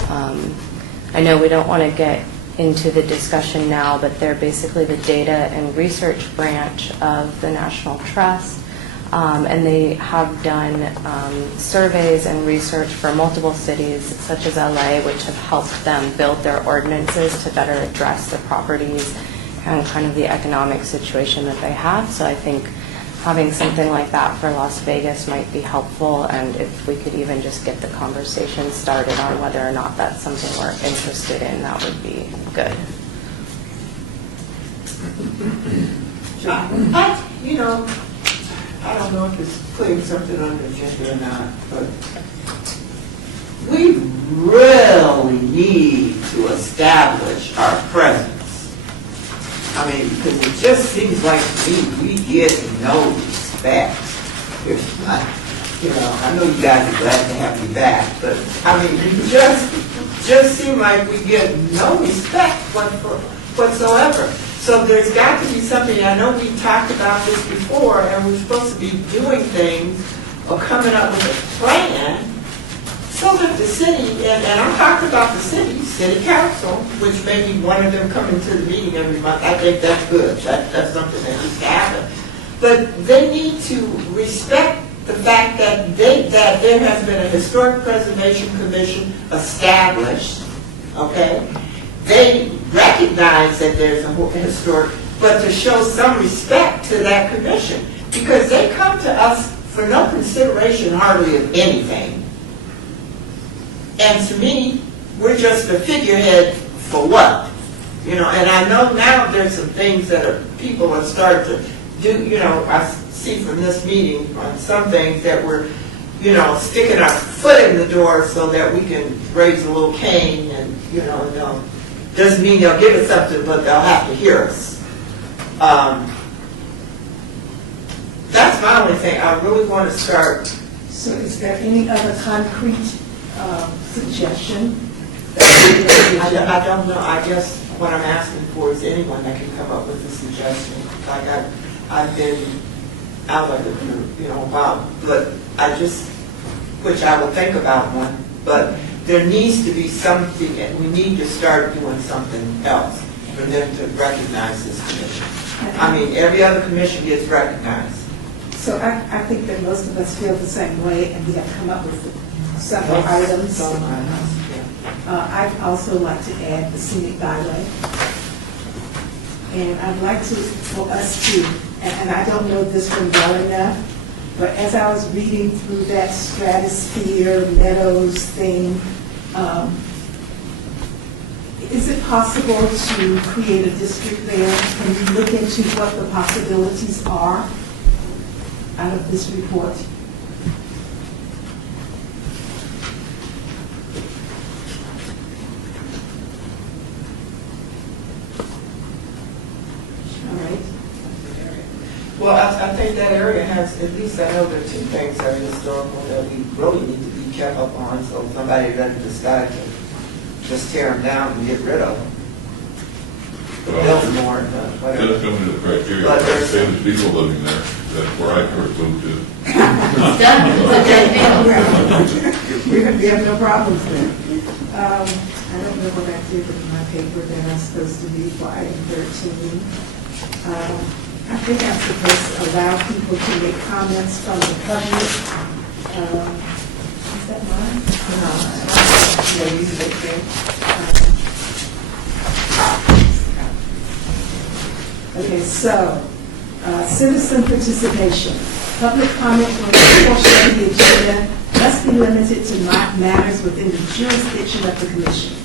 I know we don't want to get into the discussion now, but they're basically the data and research branch of the National Trust. And they have done surveys and research for multiple cities, such as LA, which have helped them build their ordinances to better address the properties and kind of the economic situation that they have. So I think having something like that for Las Vegas might be helpful, and if we could even just get the conversation started on whether or not that's something we're interested in, that would be good. I don't know if it's putting something on the agenda or not, but we really need to establish our presence. I mean, because it just seems like to me we get no respect. If not, I know you guys are glad to have me back, but I mean, it just seems like we get no respect whatsoever. So there's got to be something. I know we talked about this before, and we're supposed to be doing things or coming up with a plan so that the city, and I'm talking about the city council, which may be one of them coming to the meeting every month. I think that's good. That's something that needs to happen. But they need to respect the fact that that there has been a Historic Preservation Commission established, okay? They recognize that there's a historic, but to show some respect to that commission, because they come to us for no consideration hardly of anything. And to me, we're just a figurehead for what? And I know now there's some things that people have started to do, I see from this meeting on some things that we're, sticking our foot in the door so that we can raise a little cane and, doesn't mean they'll give us something, but they'll have to hear us. That's my only thing. I really want to start. So is there any other concrete suggestion? I don't know. I guess what I'm asking for is anyone that can come up with a suggestion. Like I've been out of it for a while, but which I will think about one, but there needs to be something, and we need to start doing something else for them to recognize this commission. I mean, every other commission gets recognized. So I think that most of us feel the same way, and we have come up with several items. I'd also like to add the scenic byway. And I'd like for us to, and I don't know this one well enough, but as I was reading through that Stratosphere Meadows thing, is it possible to create a district there? Can we look into what the possibilities are out of this report? All right. Well, I think that area has, at least I know there are two things that are historical that we really need to be kept up on, so somebody doesn't decide to just tear them down and get rid of them. Built more, just come to the criteria, like say there's people living there, that's where I first moved to. It's done, it's a dead deal. We have no problems there. I don't know what I did with my paper that I'm supposed to be for item 13. I think I'm supposed to allow people to make comments from the public. Is that mine? No. Yeah, you said that. Okay, so, citizen participation. Public comment on this portion of the agenda must be limited to matters within the jurisdiction of the commission.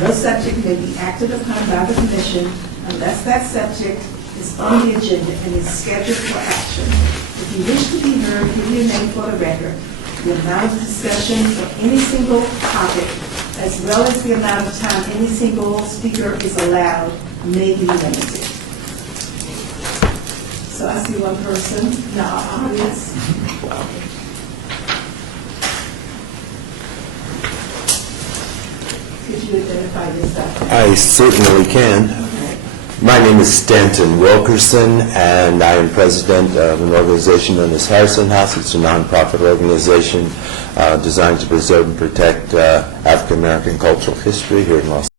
No subject may be acted upon by the commission unless that subject is on the agenda and is scheduled for action. If you wish to be heard, give your name for the record. The amount of discussion for any single topic, as well as the amount of time any single speaker is allowed, may be limited. So I see one person in our audience. Could you identify yourself? I certainly can. My name is Stanton Wilkerson, and I am president of an organization known as Harrison House. It's a nonprofit organization designed to preserve and protect African American cultural history here in Los